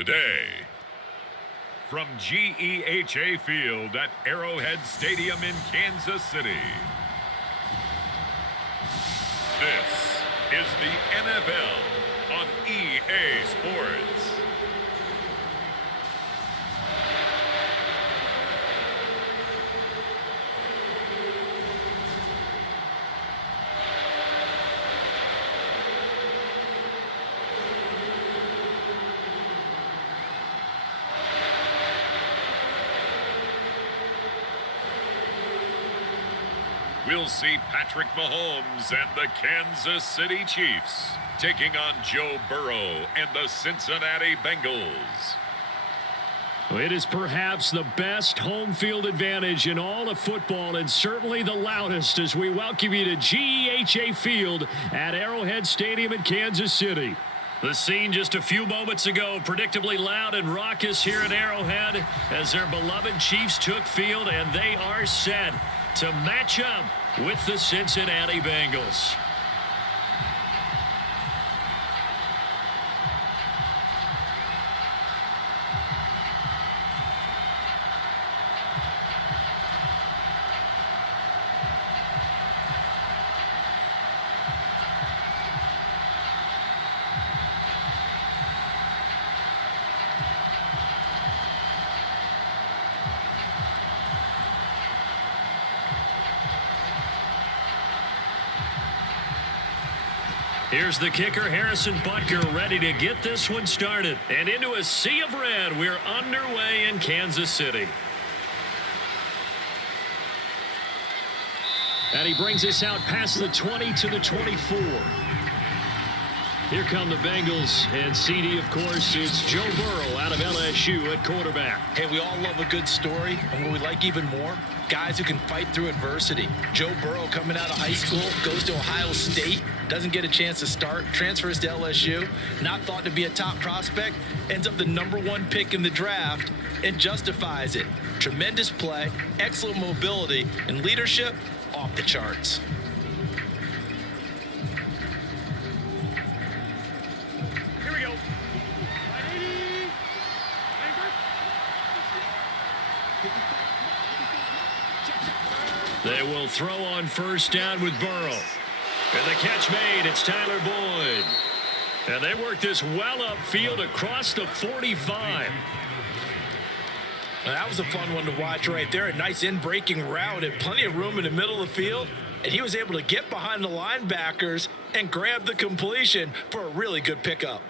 today. From GEHA Field at Arrowhead Stadium in Kansas City. This is the NFL on EA Sports. We'll see Patrick Mahomes and the Kansas City Chiefs taking on Joe Burrow and the Cincinnati Bengals. It is perhaps the best home field advantage in all of football, and certainly the loudest, as we welcome you to GEHA Field at Arrowhead Stadium in Kansas City. The scene just a few moments ago, predictably loud and raucous here at Arrowhead as their beloved Chiefs took field, and they are set to match up with the Cincinnati Bengals. Here's the kicker, Harrison Butker, ready to get this one started. And into a sea of red, we're underway in Kansas City. And he brings us out past the 20 to the 24. Here come the Bengals, and CD, of course, it's Joe Burrow out of LSU at quarterback. Hey, we all love a good story, and what we like even more, guys who can fight through adversity. Joe Burrow coming out of high school, goes to Ohio State, doesn't get a chance to start, transfers to LSU, not thought to be a top prospect, ends up the #1 pick in the draft, and justifies it. Tremendous play, excellent mobility, and leadership off the charts. They will throw on first down with Burrow. And the catch made, it's Tyler Boyd. And they work this well upfield across the 45. Well, that was a fun one to watch right there. A nice in-breaking route and plenty of room in the middle of the field. And he was able to get behind the linebackers and grab the completion for a really good pickup.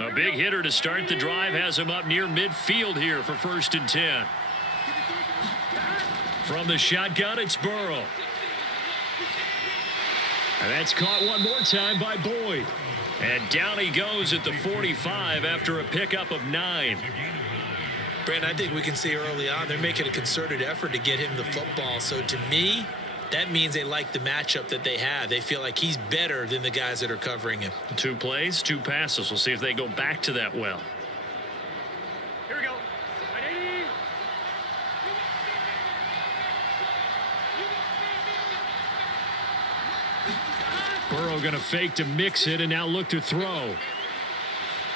A big hitter to start the drive has him up near midfield here for 1st and 10. From the shotgun, it's Burrow. And that's caught one more time by Boyd. And down he goes at the 45 after a pickup of 9. Brandon, I think we can see early on they're making a concerted effort to get him the football. So to me, that means they like the matchup that they have. They feel like he's better than the guys that are covering him. 2 plays, 2 passes. We'll see if they go back to that well. Here we go. Burrow going to fake to mix it and now look to throw.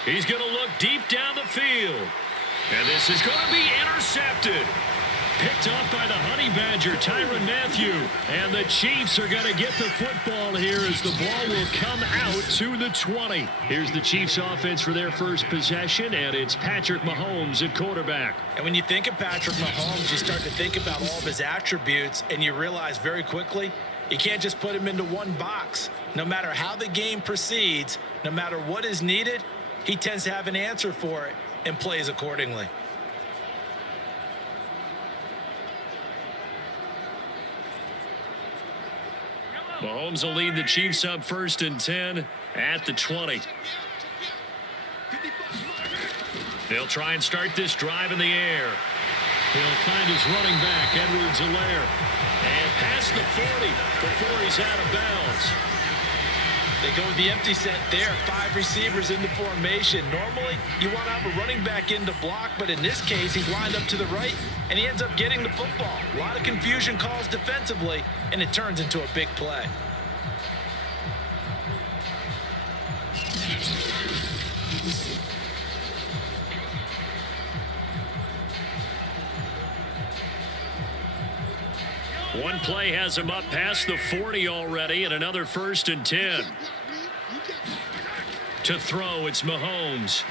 He's going to look deep down the field. And this is going to be intercepted. Picked off by the Honey Badger, Tyrann Mathieu. And the Chiefs are going to get the football here as the ball will come out to the 20. Here's the Chiefs offense for their first possession, and it's Patrick Mahomes at quarterback. And when you think of Patrick Mahomes, you start to think about all of his attributes, and you realize very quickly, you can't just put him into one box. No matter how the game proceeds, no matter what is needed, he tends to have an answer for it and plays accordingly. Mahomes will lead the Chiefs up 1st and 10 at the 20. They'll try and start this drive in the air. He'll find his running back, Edwards-Helaire. And past the 40 before he's out of bounds. They go with the empty set there. 5 receivers in the formation. Normally, you want to have a running back in to block, but in this case, he's lined up to the right, and he ends up getting the football. A lot of confusion calls defensively, and it turns into a big play. One play has him up past the 40 already, and another 1st and 10. To throw, it's Mahomes.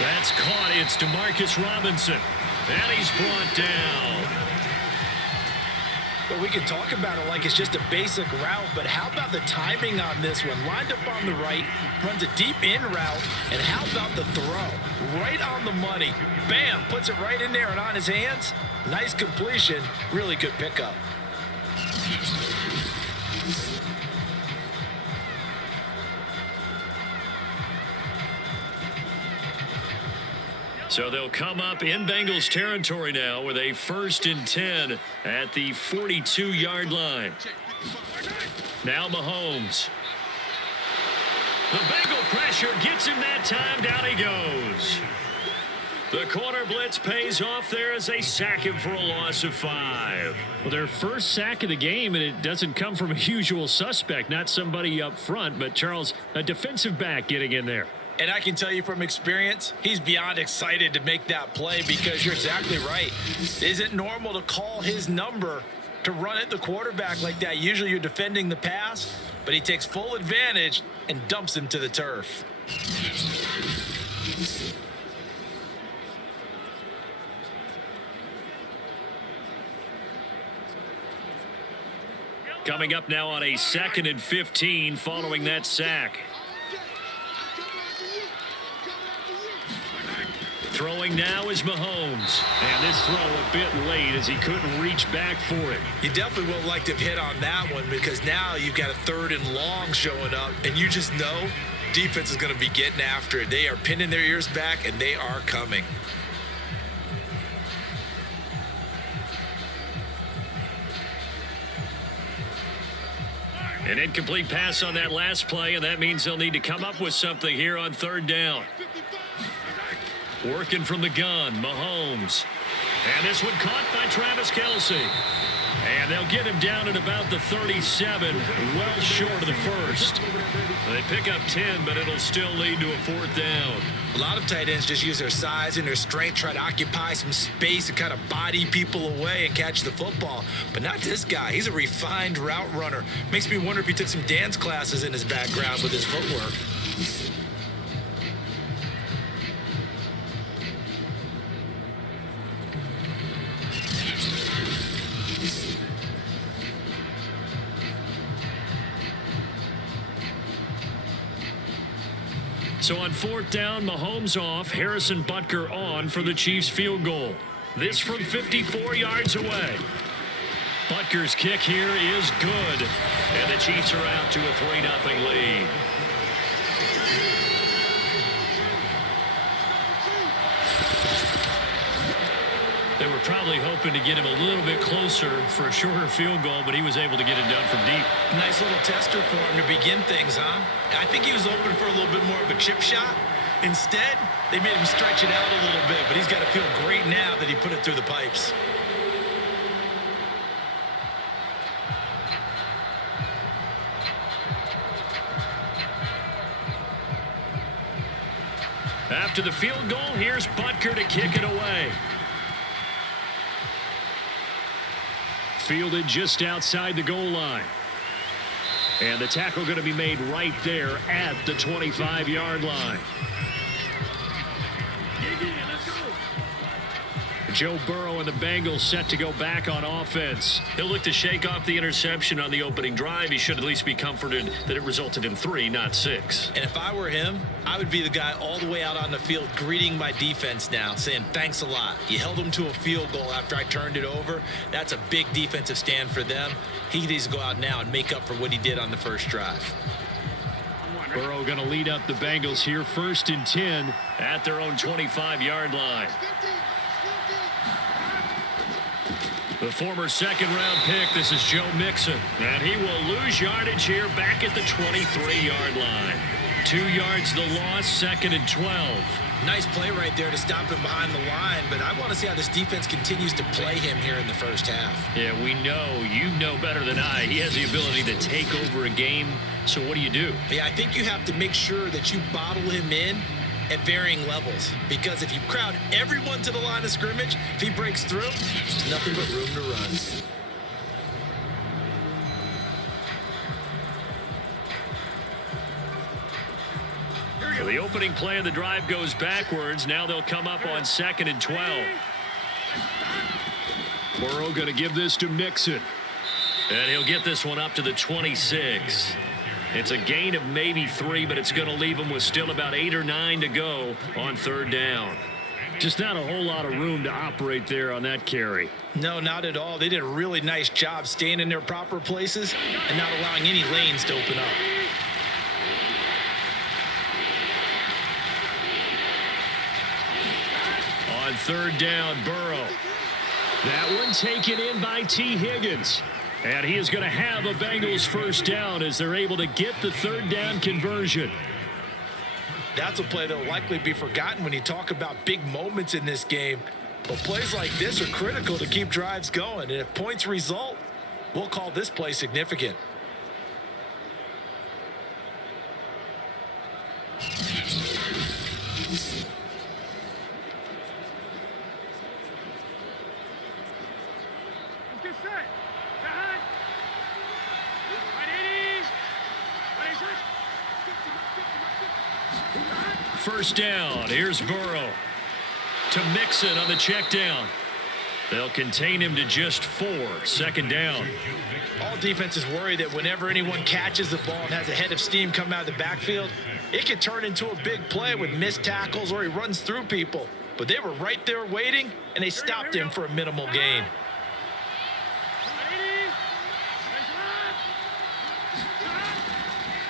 That's caught. It's Demarcus Robinson. And he's brought down. Well, we can talk about it like it's just a basic route, but how about the timing on this one? Lined up on the right, runs a deep in route, and how about the throw? Right on the money. Bam! Puts it right in there and on his hands. Nice completion. Really good pickup. So they'll come up in Bengals territory now with a 1st and 10 at the 42-yard line. Now Mahomes. The Bengal pressure gets him that time. Down he goes. The corner blitz pays off there as they sack him for a loss of 5. Well, their first sack of the game, and it doesn't come from a usual suspect, not somebody up front, but Charles, a defensive back getting in there. And I can tell you from experience, he's beyond excited to make that play because you're exactly right. It isn't normal to call his number to run at the quarterback like that. Usually you're defending the pass, but he takes full advantage and dumps him to the turf. Coming up now on a 2nd and 15 following that sack. Throwing now is Mahomes. And this throw a bit late as he couldn't reach back for it. You definitely would have liked to have hit on that one because now you've got a 3rd and long showing up, and you just know defense is going to be getting after it. They are pinning their ears back, and they are coming. An incomplete pass on that last play, and that means they'll need to come up with something here on 3rd down. Working from the gun, Mahomes. And this one caught by Travis Kelce. And they'll get him down at about the 37, well short of the 1st. They pick up 10, but it'll still lead to a 4th down. A lot of tight ends just use their size and their strength, try to occupy some space and kind of body people away and catch the football. But not this guy. He's a refined route runner. Makes me wonder if he took some dance classes in his background with his footwork. So on 4th down, Mahomes off, Harrison Butker on for the Chiefs field goal. This from 54 yards away. Butker's kick here is good. And the Chiefs are out to a 3-0 lead. They were probably hoping to get him a little bit closer for a shorter field goal, but he was able to get it done from deep. Nice little tester for him to begin things, huh? I think he was open for a little bit more of a chip shot. Instead, they made him stretch it out a little bit, but he's got to feel great now that he put it through the pipes. After the field goal, here's Butker to kick it away. Fielded just outside the goal line. And the tackle going to be made right there at the 25-yard line. Joe Burrow and the Bengals set to go back on offense. He'll look to shake off the interception on the opening drive. He should at least be comforted that it resulted in 3, not 6. And if I were him, I would be the guy all the way out on the field greeting my defense now, saying thanks a lot. You held them to a field goal after I turned it over. That's a big defensive stand for them. He needs to go out now and make up for what he did on the first drive. Burrow going to lead up the Bengals here, 1st and 10 at their own 25-yard line. The former second-round pick, this is Joe Mixon. And he will lose yardage here back at the 23-yard line. 2 yards the loss, 2nd and 12. Nice play right there to stop him behind the line, but I want to see how this defense continues to play him here in the first half. Yeah, we know. You know better than I. He has the ability to take over a game. So what do you do? Yeah, I think you have to make sure that you bottle him in at varying levels, because if you crowd everyone to the line of scrimmage, if he breaks through, there's nothing but room to run. So the opening play of the drive goes backwards. Now they'll come up on 2nd and 12. Burrow going to give this to Mixon. And he'll get this one up to the 26. It's a gain of maybe 3, but it's going to leave him with still about 8 or 9 to go on 3rd down. Just not a whole lot of room to operate there on that carry. No, not at all. They did a really nice job staying in their proper places and not allowing any lanes to open up. On 3rd down, Burrow. That one taken in by T. Higgins. And he is going to have a Bengals first down as they're able to get the 3rd down conversion. That's a play that will likely be forgotten when you talk about big moments in this game. But plays like this are critical to keep drives going. And if points result, we'll call this play significant. First down. Here's Burrow to Mixon on the check down. They'll contain him to just 4. 2nd down. All defenses worry that whenever anyone catches the ball and has a head of steam come out of the backfield, it can turn into a big play with missed tackles or he runs through people. But they were right there waiting, and they stopped him for a minimal gain.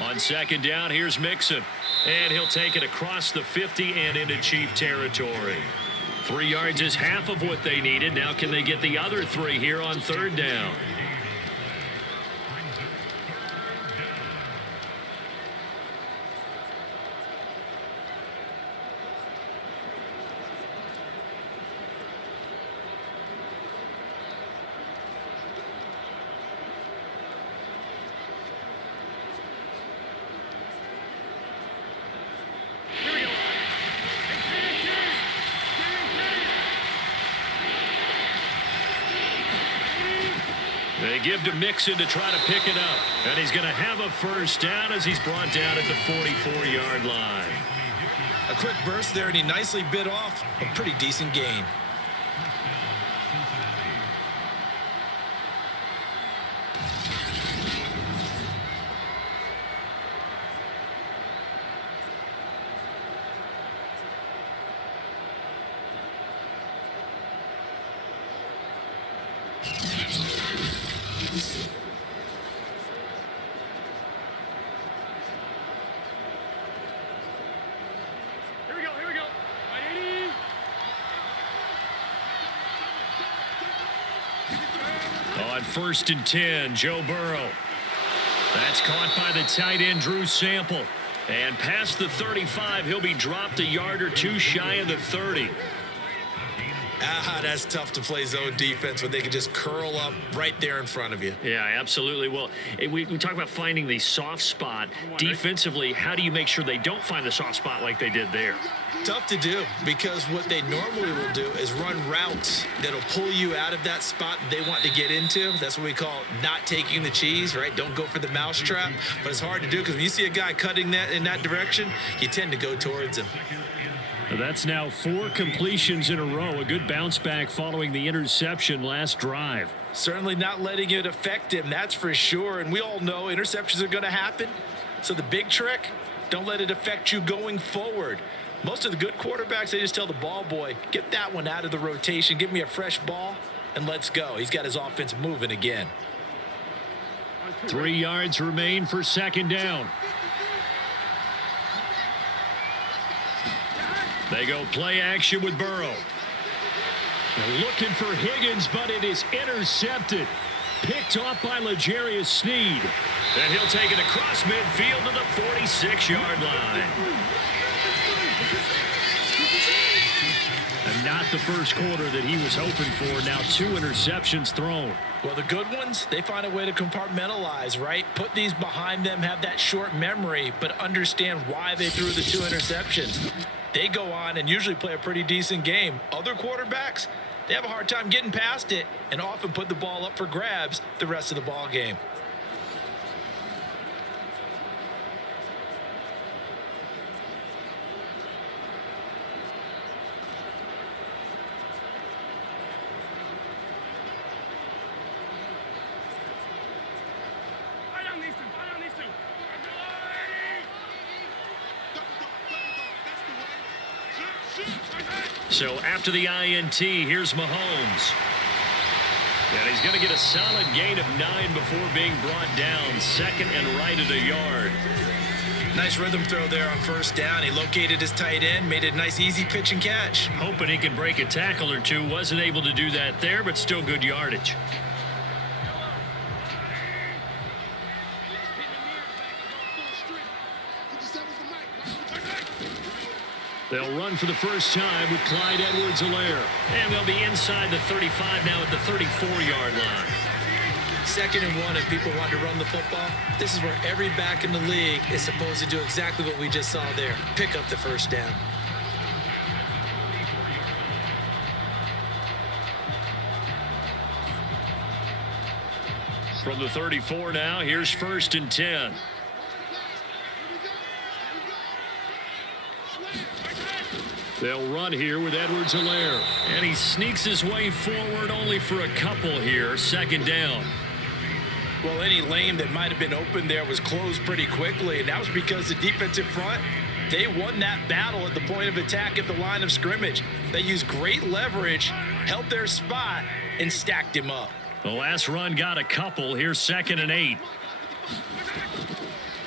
On 2nd down, here's Mixon. And he'll take it across the 50 and into Chief territory. 3 yards is half of what they needed. Now can they get the other 3 here on 3rd down? They give to Mixon to try to pick it up. And he's going to have a first down as he's brought down at the 44-yard line. A quick burst there, and he nicely bit off a pretty decent gain. On 1st and 10, Joe Burrow. That's caught by the tight end, Drew Sample. And past the 35, he'll be dropped a yard or 2 shy of the 30. That's tough to play zone defense when they can just curl up right there in front of you. Yeah, absolutely. Well, we talk about finding the soft spot. Defensively, how do you make sure they don't find the soft spot like they did there? Tough to do, because what they normally will do is run routes that'll pull you out of that spot they want to get into. That's what we call not taking the cheese, right? Don't go for the mousetrap. But it's hard to do because when you see a guy cutting that in that direction, you tend to go towards him. That's now 4 completions in a row. A good bounce back following the interception last drive. Certainly not letting it affect him, that's for sure. And we all know interceptions are going to happen. So the big trick, don't let it affect you going forward. Most of the good quarterbacks, they just tell the ball boy, get that one out of the rotation, give me a fresh ball, and let's go. He's got his offense moving again. 3 yards remain for 2nd down. They go play action with Burrow. They're looking for Higgins, but it is intercepted. Picked off by L'Jarius Sneed. And he'll take it across midfield to the 46-yard line. And not the first quarter that he was hoping for. Now 2 interceptions thrown. Well, the good ones, they find a way to compartmentalize, right? Put these behind them, have that short memory, but understand why they threw the 2 interceptions. They go on and usually play a pretty decent game. Other quarterbacks, they have a hard time getting past it and often put the ball up for grabs the rest of the ball game. So after the INT, here's Mahomes. And he's going to get a solid gain of 9 before being brought down. Second and right at a yard. Nice rhythm throw there on first down. He located his tight end, made it a nice easy pitch and catch. Hoping he can break a tackle or two. Wasn't able to do that there, but still good yardage. They'll run for the first time with Clyde Edwards-Helaire. And they'll be inside the 35 now at the 34-yard line. 2nd and 1 if people want to run the football. This is where every back in the league is supposed to do exactly what we just saw there. Pick up the first down. From the 34 now, here's 1st and 10. They'll run here with Edwards-Helaire. And he sneaks his way forward only for a couple here. 2nd down. Well, any lane that might have been open there was closed pretty quickly, and that was because the defensive front, they won that battle at the point of attack at the line of scrimmage. They used great leverage, held their spot, and stacked him up. The last run got a couple. Here's 2nd and 8.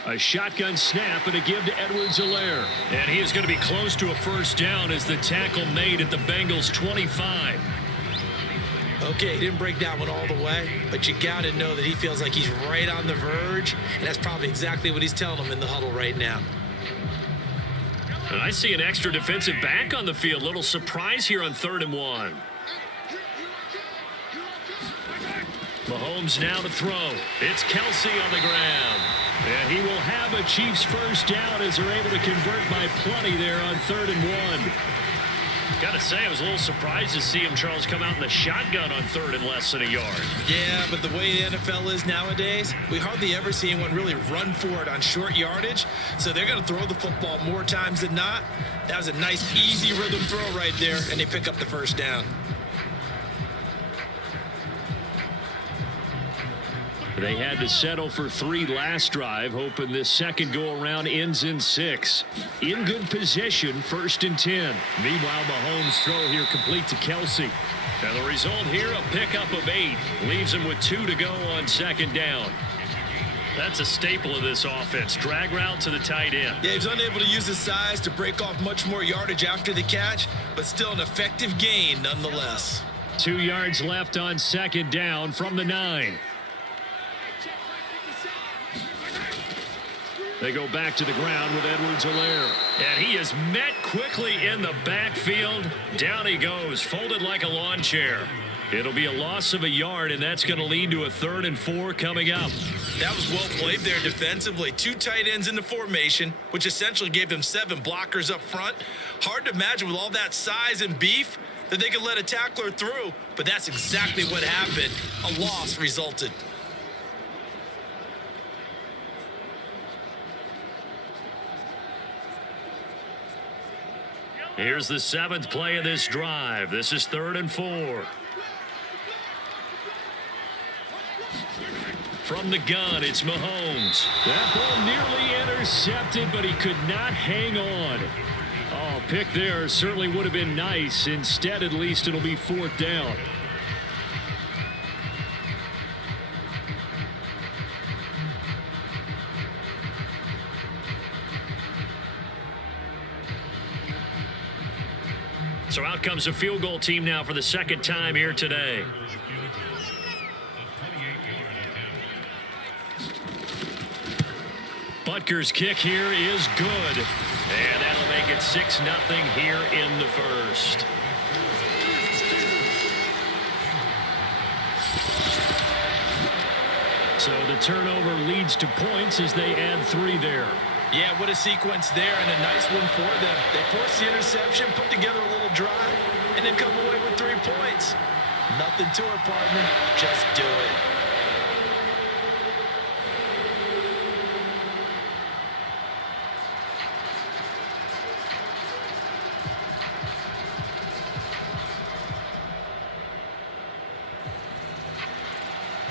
A shotgun snap and a give to Edwards-Helaire. And he is going to be close to a first down as the tackle made at the Bengals 25. Okay, he didn't break that one all the way, but you got to know that he feels like he's right on the verge, and that's probably exactly what he's telling them in the huddle right now. And I see an extra defensive back on the field. Little surprise here on 3rd and 1. Mahomes now to throw. It's Kelsey on the ground. And he will have a Chiefs first down as they're able to convert by plenty there on 3rd and 1. Got to say, I was a little surprised to see him, Charles, come out in the shotgun on 3rd and less than a yard. Yeah, but the way the NFL is nowadays, we hardly ever see anyone really run for it on short yardage. So they're going to throw the football more times than not. That was a nice, easy rhythm throw right there, and they pick up the first down. They had to settle for 3 last drive, hoping this second go-around ends in 6. In good position, 1st and 10. Meanwhile, Mahomes' throw here complete to Kelsey. And the result here, a pickup of 8. Leaves him with 2 to go on 2nd down. That's a staple of this offense. Drag route to the tight end. Yeah, he's unable to use his size to break off much more yardage after the catch, but still an effective gain nonetheless. 2 yards left on 2nd down from the 9. They go back to the ground with Edwards-Helaire. And he is met quickly in the backfield. Down he goes, folded like a lawn chair. It'll be a loss of a yard, and that's going to lead to a 3rd and 4 coming up. That was well played there defensively. 2 tight ends in the formation, which essentially gave them 7 blockers up front. Hard to imagine with all that size and beef that they could let a tackler through, but that's exactly what happened. A loss resulted. Here's the 7th play of this drive. This is 3rd and 4. From the gun, it's Mahomes. That ball nearly intercepted, but he could not hang on. Oh, pick there certainly would have been nice. Instead, at least it'll be 4th down. So out comes the field goal team now for the second time here today. Butker's kick here is good. And that'll make it 6-0 here in the first. So the turnover leads to points as they add 3 there. Yeah, what a sequence there, and a nice one for them. They force the interception, put together a little drive, and then come away with 3 points. Nothing to it, partner. Just do it.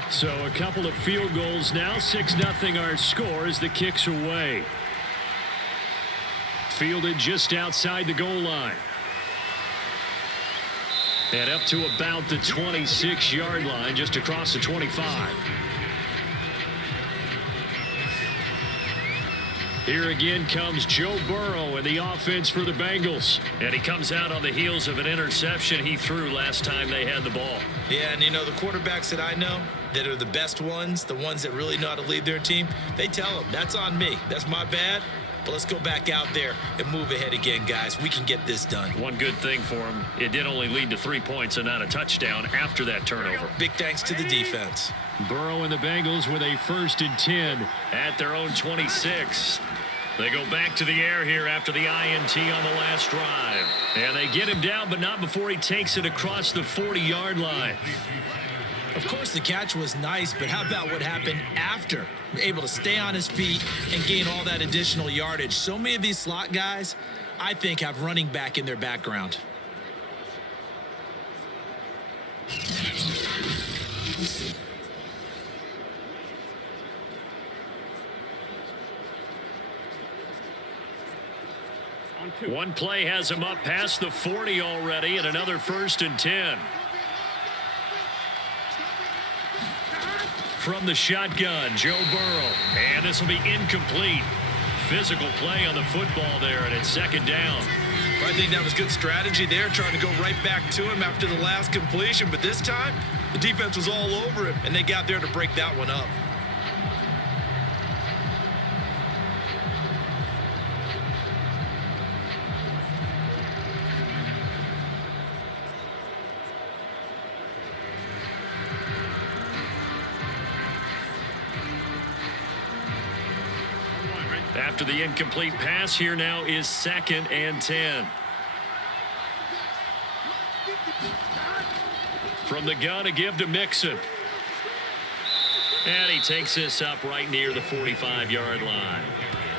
So a couple of field goals now. 6-0 our score as the kick's away. Fielded just outside the goal line. And up to about the 26-yard line, just across the 25. Here again comes Joe Burrow and the offense for the Bengals. And he comes out on the heels of an interception he threw last time they had the ball. Yeah, and you know, the quarterbacks that I know that are the best ones, the ones that really know how to lead their team, they tell them, that's on me. That's my bad. But let's go back out there and move ahead again, guys. We can get this done. One good thing for him, it did only lead to 3 points and not a touchdown after that turnover. Big thanks to the defense. Burrow and the Bengals with a 1st and 10 at their own 26. They go back to the air here after the INT on the last drive. And they get him down, but not before he takes it across the 40-yard line. Of course, the catch was nice, but how about what happened after? Able to stay on his feet and gain all that additional yardage. So many of these slot guys, I think, have running back in their background. One play has him up past the 40 already, and another 1st and 10. From the shotgun, Joe Burrow. And this will be incomplete. Physical play on the football there, and it's 2nd down. I think that was good strategy there, trying to go right back to him after the last completion. But this time, the defense was all over him, and they got there to break that one up. After the incomplete pass, here now is 2nd and 10. From the gun, a give to Mixon. And he takes this up right near the 45-yard line.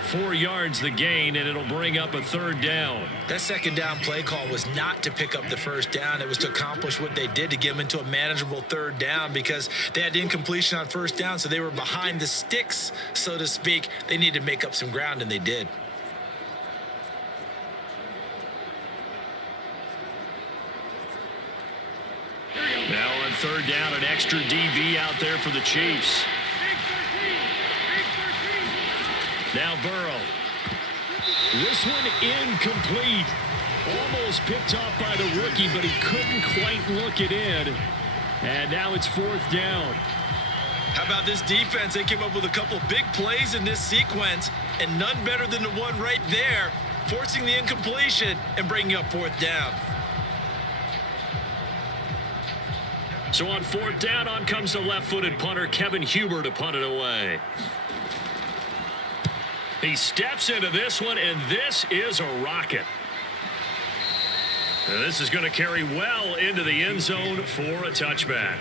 4 yards the gain, and it'll bring up a 3rd down. That 2nd down play call was not to pick up the 1st down. It was to accomplish what they did, to get them into a manageable 3rd down, because they had incompletion on 1st down, so they were behind the sticks, so to speak. They needed to make up some ground, and they did. Now on 3rd down, an extra DB out there for the Chiefs. Now Burrow. This one incomplete. Almost picked off by the rookie, but he couldn't quite look it in. And now it's 4th down. How about this defense? They came up with a couple big plays in this sequence, and none better than the one right there, forcing the incompletion and bringing up 4th down. So on 4th down, on comes the left-footed punter, Kevin Huber, to punt it away. He steps into this one, and this is a rocket. And this is going to carry well into the end zone for a touchback.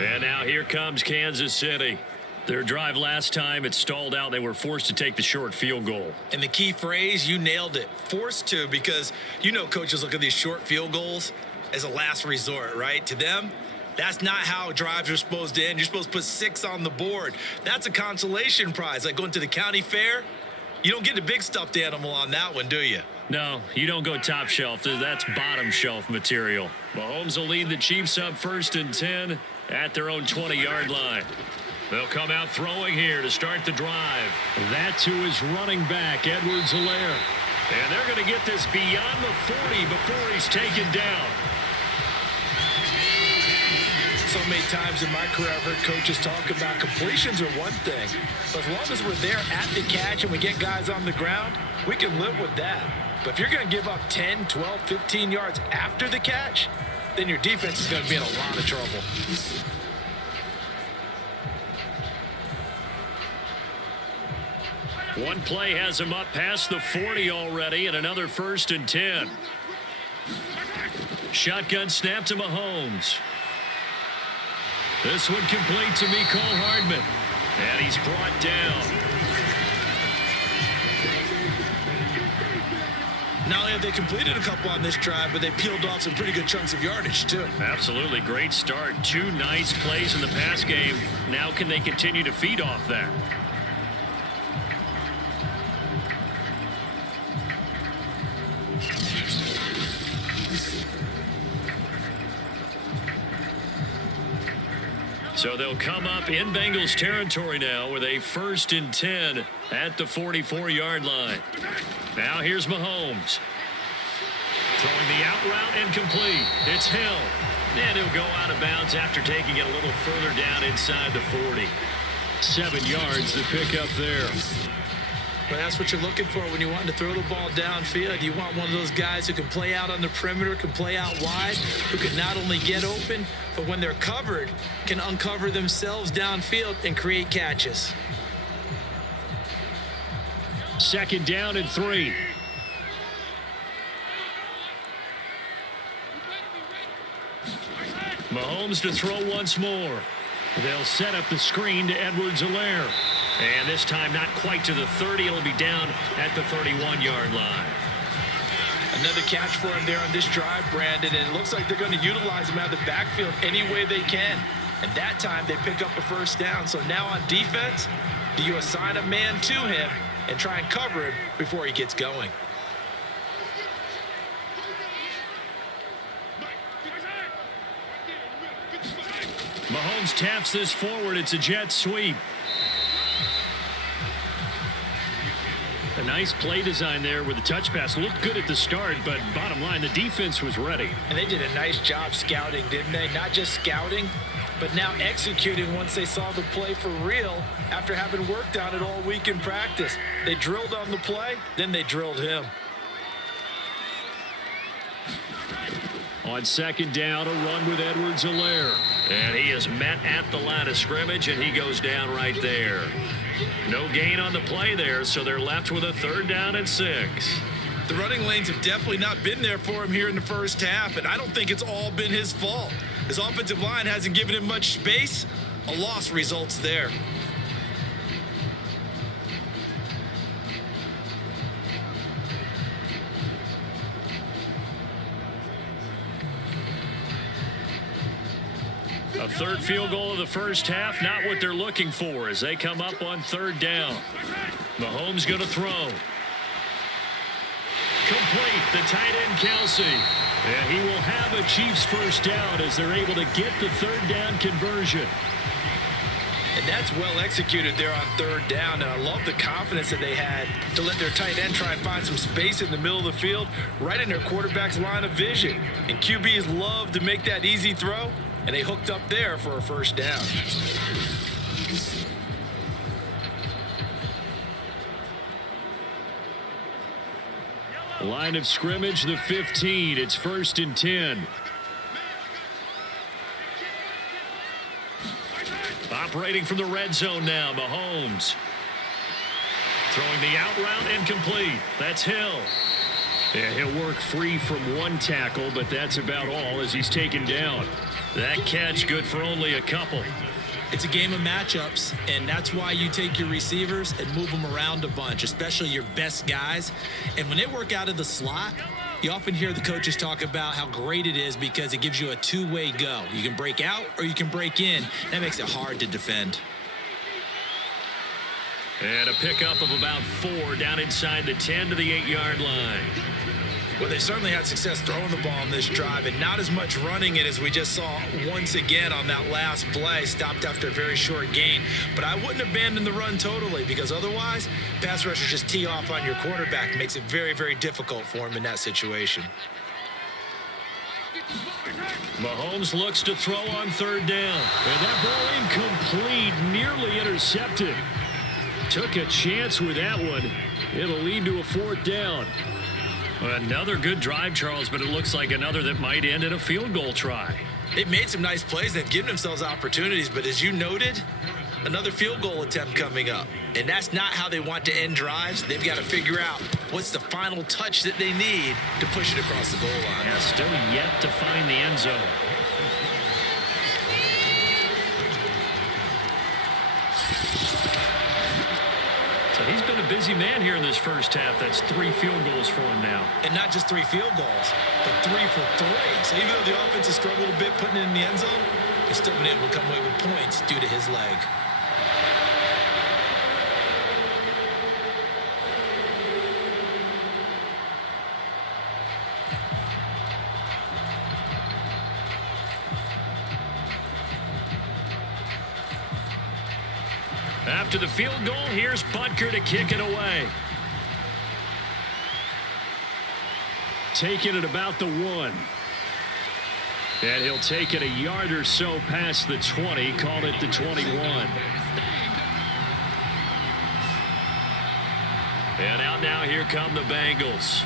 And now here comes Kansas City. Their drive last time, it stalled out. They were forced to take the short field goal. And the key phrase, you nailed it. Forced to, because you know coaches look at these short field goals as a last resort, right? To them, that's not how drives are supposed to end. You're supposed to put 6 on the board. That's a consolation prize, like going to the county fair. You don't get the big stuffed animal on that one, do you? No, you don't go top shelf. That's bottom shelf material. Mahomes will lead the Chiefs up 1st and 10 at their own 20-yard line. They'll come out throwing here to start the drive. That to his running back, Edwards-Helaire. And they're going to get this beyond the 40 before he's taken down. So many times in my career, I've heard coaches talk about completions are one thing. But as long as we're there at the catch and we get guys on the ground, we can live with that. But if you're going to give up 10, 12, 15 yards after the catch, then your defense is going to be in a lot of trouble. One play has him up past the 40 already, and another 1st and 10. Shotgun snap to Mahomes. This one complete to Mecole Hardman. And he's brought down. Not only have they completed a couple on this drive, but they peeled off some pretty good chunks of yardage, too. Absolutely. Great start. 2 nice plays in the pass game. Now can they continue to feed off that? So they'll come up in Bengals territory now with a 1st and 10 at the 44-yard line. Now here's Mahomes. Throwing the out route and complete. It's Hill. And he'll go out of bounds after taking it a little further down inside the 40. 7 yards to pick up there. But that's what you're looking for when you want to throw the ball downfield. You want one of those guys who can play out on the perimeter, can play out wide, who can not only get open, but when they're covered, can uncover themselves downfield and create catches. 2nd down and 3. Mahomes to throw once more. They'll set up the screen to Edwards-Helaire. And this time not quite to the 30. It'll be down at the 31-yard line. Another catch for him there on this drive, Brandon, and it looks like they're going to utilize him out of the backfield any way they can. And that time they pick up a 1st down. So now on defense, do you assign a man to him and try and cover him before he gets going? Mahomes taps this forward. It's a jet sweep. A nice play design there with the touch pass. Looked good at the start, but bottom line, the defense was ready. And they did a nice job scouting, didn't they? Not just scouting, but now executing once they saw the play for real after having worked on it all week in practice. They drilled on the play, then they drilled him. On 2nd down, a run with Edwards-Helaire. And he is met at the line of scrimmage, and he goes down right there. No gain on the play there, so they're left with a 3rd down and 6. The running lanes have definitely not been there for him here in the first half, and I don't think it's all been his fault. His offensive line hasn't given him much space. A loss results there. A 3rd field goal of the first half, not what they're looking for as they come up on 3rd down. Mahomes going to throw. Complete, the tight end Kelsey. And he will have a Chiefs 1st down as they're able to get the 3rd down conversion. And that's well executed there on 3rd down. And I love the confidence that they had to let their tight end try and find some space in the middle of the field, right in their quarterback's line of vision. And QBs love to make that easy throw. And they hooked up there for a 1st down. Line of scrimmage, the 15. It's 1st and 10. Operating from the red zone now, Mahomes. Throwing the out route and complete. That's Hill. Yeah, he'll work free from one tackle, but that's about all as he's taken down. That catch good for only a couple. It's a game of matchups, and that's why you take your receivers and move them around a bunch, especially your best guys. And when they work out of the slot, you often hear the coaches talk about how great it is because it gives you a two-way go. You can break out or you can break in. That makes it hard to defend. And a pickup of about 4 down inside the 10 to the 8-yard line. Well, they certainly had success throwing the ball on this drive and not as much running it as we just saw once again on that last play. Stopped after a very short gain. But I wouldn't abandon the run totally, because otherwise, pass rushers just tee off on your quarterback. Makes it very, very difficult for him in that situation. Mahomes looks to throw on third down. And that ball incomplete, nearly intercepted. Took a chance with that one. It'll lead to a fourth down. Another good drive, Charles, but it looks like another that might end in a field goal try. They've made some nice plays. They've given themselves opportunities, but as you noted, another field goal attempt coming up. And that's not how they want to end drives. They've got to figure out what's the final touch that they need to push it across the goal line. Yeah, still yet to find the end zone. So he's been a busy man here in this first half. That's 3 field goals for him now. And not just 3 field goals, but 3 for 3. So even though the offense has struggled a bit putting it in the end zone, they've still been able to come away with points due to his leg. After the field goal, here's Butker to kick it away. Taking it about the 1. And he'll take it a yard or so past the 20, call it the 21. And out now, here come the Bengals.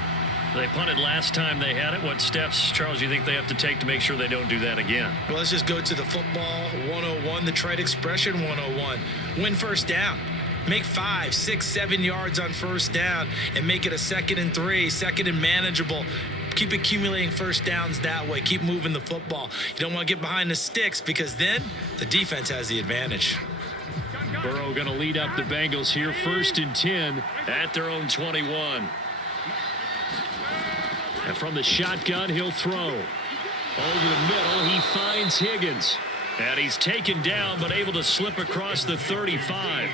They punted last time they had it. What steps, Charles, you think they have to take to make sure they don't do that again? Well, let's just go to the football 101, the trite expression 101. Win first down. Make 5, 6, 7 yards on first down and make it a 2nd and 3, 2nd and manageable. Keep accumulating first downs that way. Keep moving the football. You don't want to get behind the sticks, because then the defense has the advantage. Burrow going to lead up the Bengals here, 1st and 10 at their own 21. And from the shotgun, he'll throw. Over the middle, he finds Higgins. And he's taken down, but able to slip across the 35.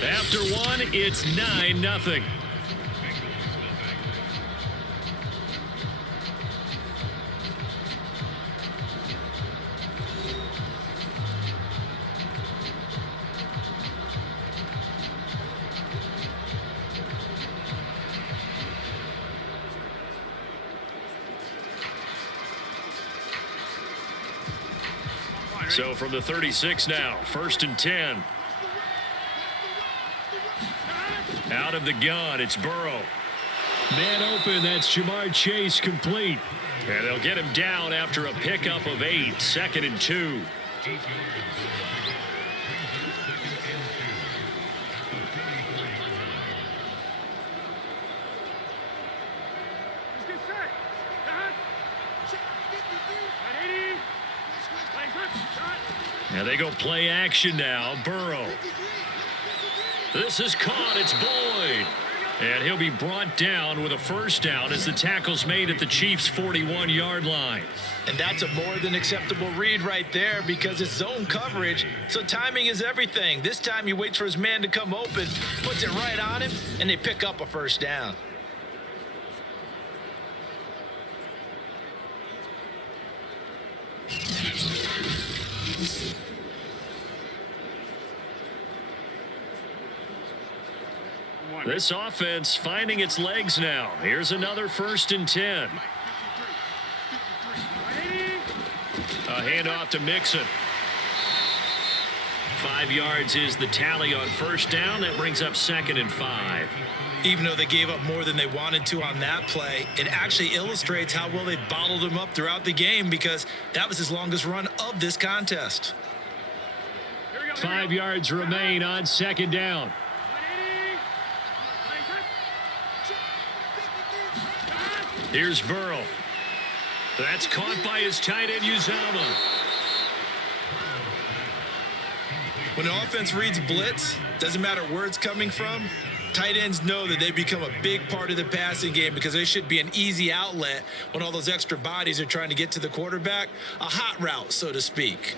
After 1, it's 9-0. So from the 36 now, 1st and 10. Out of the gun, it's Burrow. Man open, that's Jamar Chase, complete. And they'll get him down after a pickup of 8, 2nd and 2. And they go play action now, Burrow. This is caught, it's Boyd. And he'll be brought down with a first down as the tackle's made at the Chiefs' 41-yard line. And that's a more than acceptable read right there, because it's zone coverage, so timing is everything. This time he waits for his man to come open, puts it right on him, and they pick up a first down. This offense finding its legs now. Here's another 1st and 10. A handoff to Mixon. 5 yards is the tally on first down. That brings up 2nd and 5. Even though they gave up more than they wanted to on that play, it actually illustrates how well they bottled him up throughout the game, because that was his longest run of this contest. 5 yards remain on 2nd down. Here's Burrow. That's caught by his tight end, Uzama. When the offense reads blitz, doesn't matter where it's coming from, tight ends know that they become a big part of the passing game because they should be an easy outlet when all those extra bodies are trying to get to the quarterback. A hot route, so to speak.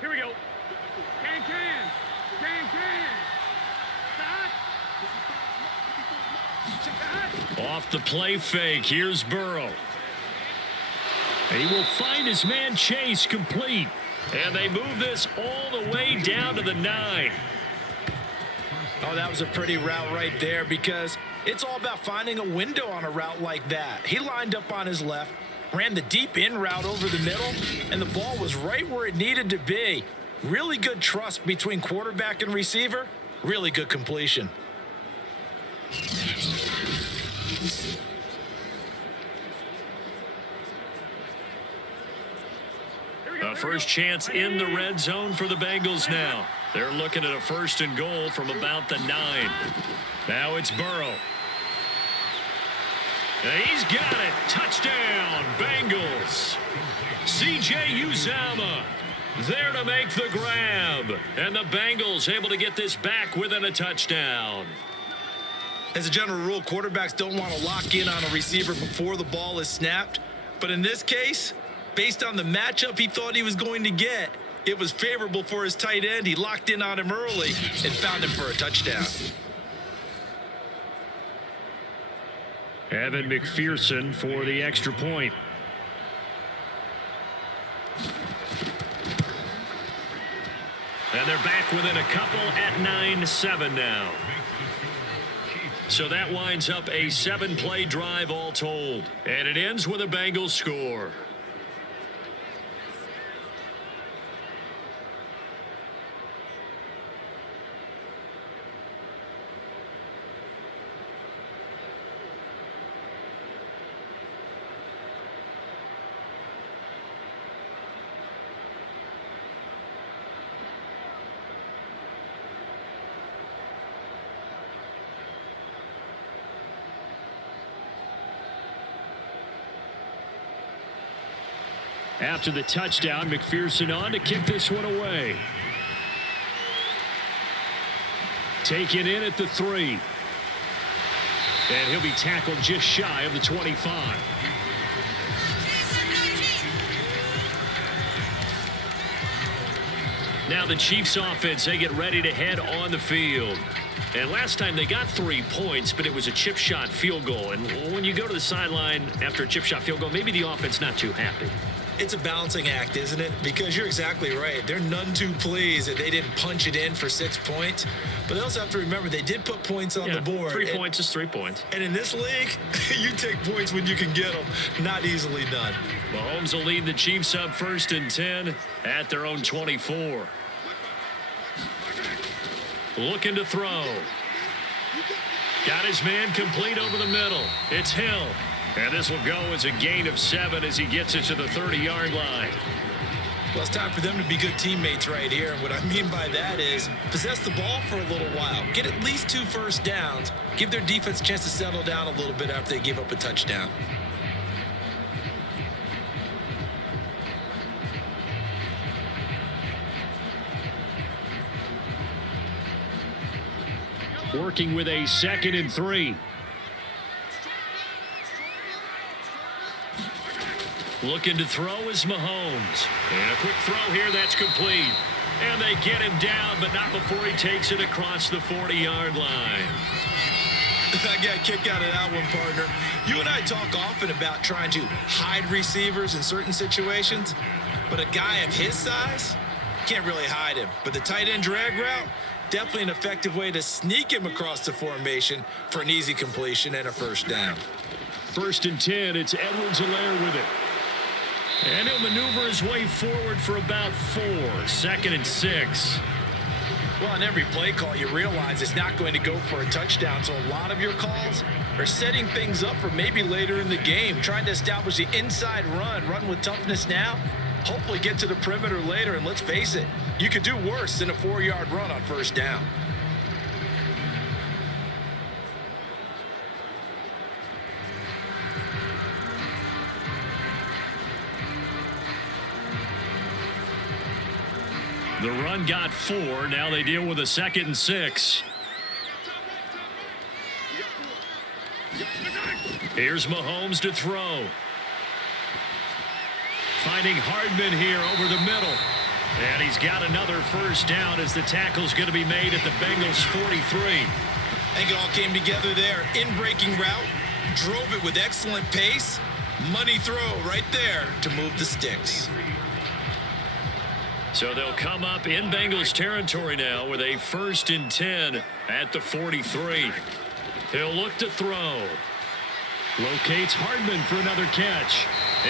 Here we go. Can. Off the play fake, here's Burrow. He will find his man Chase complete. And they move this all the way down to the 9. Oh, that was a pretty route right there because it's all about finding a window on a route like that. He lined up on his left, ran the deep in route over the middle, and the ball was right where it needed to be. Really good trust between quarterback and receiver. Really good completion. A first chance in the red zone for the Bengals now. They're looking at a 1st and goal from about the 9. Now it's Burrow. He's got it. Touchdown, Bengals. C.J. Uzama there to make the grab. And the Bengals able to get this back within a touchdown. As a general rule, quarterbacks don't want to lock in on a receiver before the ball is snapped. But in this case, based on the matchup he thought he was going to get, it was favorable for his tight end. He locked in on him early and found him for a touchdown. Evan McPherson for the extra point. And they're back within a couple at 9-7 now. So that winds up a 7-play drive all told. And it ends with a Bengals score. After the touchdown, McPherson on to kick this one away. Taken in at the 3. And he'll be tackled just shy of the 25. Now the Chiefs offense, they get ready to head on the field. And last time they got 3 points, but it was a chip shot field goal. And when you go to the sideline after a chip shot field goal, maybe the offense not too happy. It's a balancing act, isn't it? Because you're exactly right. They're none too pleased that they didn't punch it in for 6 points. But they also have to remember they did put points on the board. 3 points is 3 points. And in this league, you take points when you can get them. Not easily done. Mahomes will lead the Chiefs up 1st and 10 at their own 24. Looking to throw. Got his man complete over the middle. It's Hill. And this will go as a gain of 7 as he gets it to the 30-yard line. Well, it's time for them to be good teammates right here. And what I mean by that is possess the ball for a little while. Get at least 2 first downs. Give their defense a chance to settle down a little bit after they give up a touchdown. Working with a 2nd and 3. Looking to throw is Mahomes. And a quick throw here, that's complete. And they get him down, but not before he takes it across the 40-yard line. I got a kick out of that one, partner. You and I talk often about trying to hide receivers in certain situations, but a guy of his size, can't really hide him. But the tight end drag route, definitely an effective way to sneak him across the formation for an easy completion and a first down. 1st and 10, it's Edwards-Helaire with it. And he'll maneuver his way forward for about 4. 2nd and 6. Well, on every play call, you realize it's not going to go for a touchdown. So a lot of your calls are setting things up for maybe later in the game, trying to establish the inside run with toughness now, Hopefully get to the perimeter later, and let's face it, you could do worse than a 4-yard run on first down. The run got 4. Now they deal with a 2nd and 6. Here's Mahomes to throw. Finding Hardman here over the middle. And he's got another first down as the tackle's going to be made at the Bengals 43. I think it all came together there. In-breaking route, drove it with excellent pace. Money throw right there to move the sticks. So they'll come up in Bengals territory now with a 1st and 10 at the 43. He'll look to throw. Locates Hardman for another catch.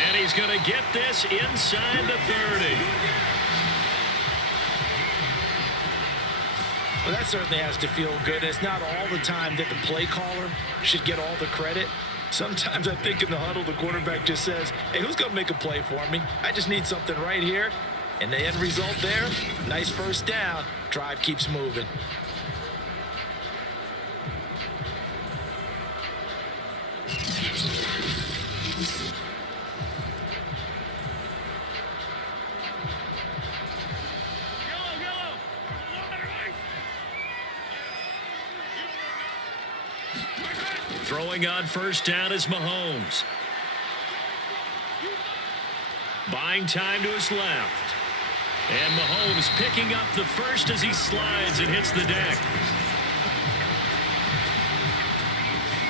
And he's going to get this inside the 30. Well, that certainly has to feel good. It's not all the time that the play caller should get all the credit. Sometimes I think in the huddle, the quarterback just says, hey, who's going to make a play for me? I just need something right here. And the end result there, nice first down. Drive keeps moving. Throwing on first down is Mahomes. Buying time to his left. And Mahomes picking up the first as he slides and hits the deck.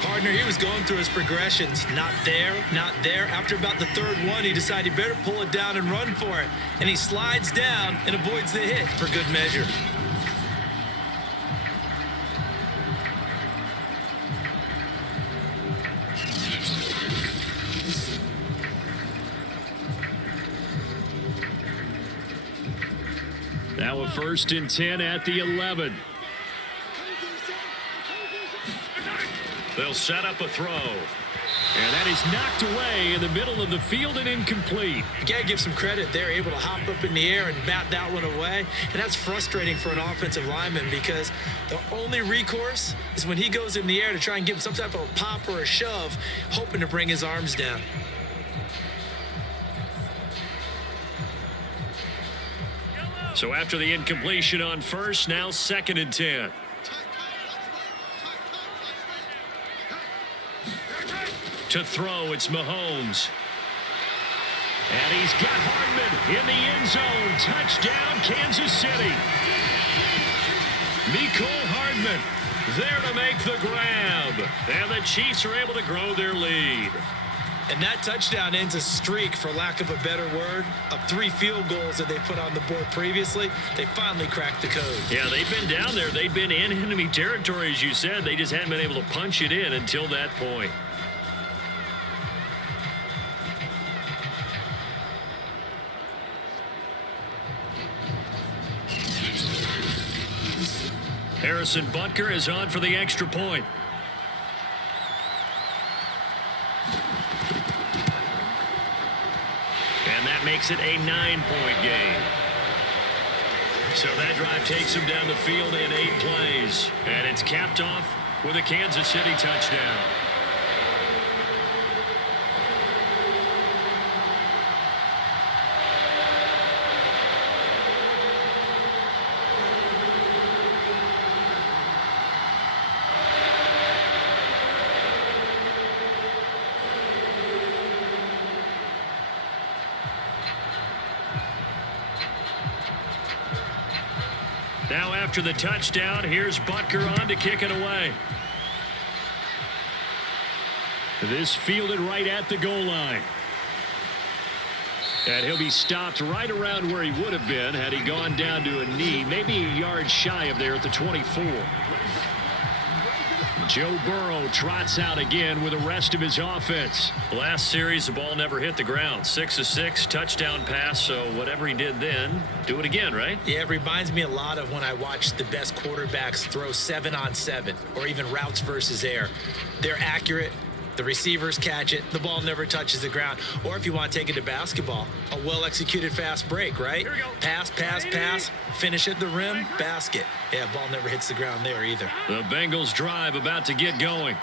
Partner, he was going through his progressions. Not there, not there. After about the 3rd one, he decided he better pull it down and run for it. And he slides down and avoids the hit for good measure. Now a 1st and 10 at the 11. They'll set up a throw. And that is knocked away in the middle of the field and incomplete. You got to give some credit. They're able to hop up in the air and bat that one away. And that's frustrating for an offensive lineman because the only recourse is when he goes in the air to try and give him some type of a pop or a shove, hoping to bring his arms down. So after the incompletion on first, now 2nd and 10. To throw, it's Mahomes. And he's got Hardman in the end zone. Touchdown, Kansas City. Mecole Hardman there to make the grab. And the Chiefs are able to grow their lead. And that touchdown ends a streak, for lack of a better word, of 3 field goals that they put on the board previously. They finally cracked the code. Yeah, they've been down there. They've been in enemy territory, as you said. They just hadn't been able to punch it in until that point. Harrison Butker is on for the extra point. And that makes it a 9-point game. So that drive takes him down the field in 8 plays. And it's capped off with a Kansas City touchdown. Now after the touchdown, here's Butker on to kick it away. This fielded right at the goal line. And he'll be stopped right around where he would have been had he gone down to a knee, maybe a yard shy of there at the 24. Joe Burrow trots out again with the rest of his offense. Last series, the ball never hit the ground. 6 of 6, touchdown pass, so whatever he did then, do it again, right? Yeah, it reminds me a lot of when I watched the best quarterbacks throw 7-on-7 or even routes versus air. They're accurate, The receivers catch it. The ball never touches the ground. Or if you want to take it to basketball, a well-executed fast break, right? Pass, pass, pass. Finish at the rim, basket. Yeah, ball never hits the ground there either. The Bengals drive about to get going.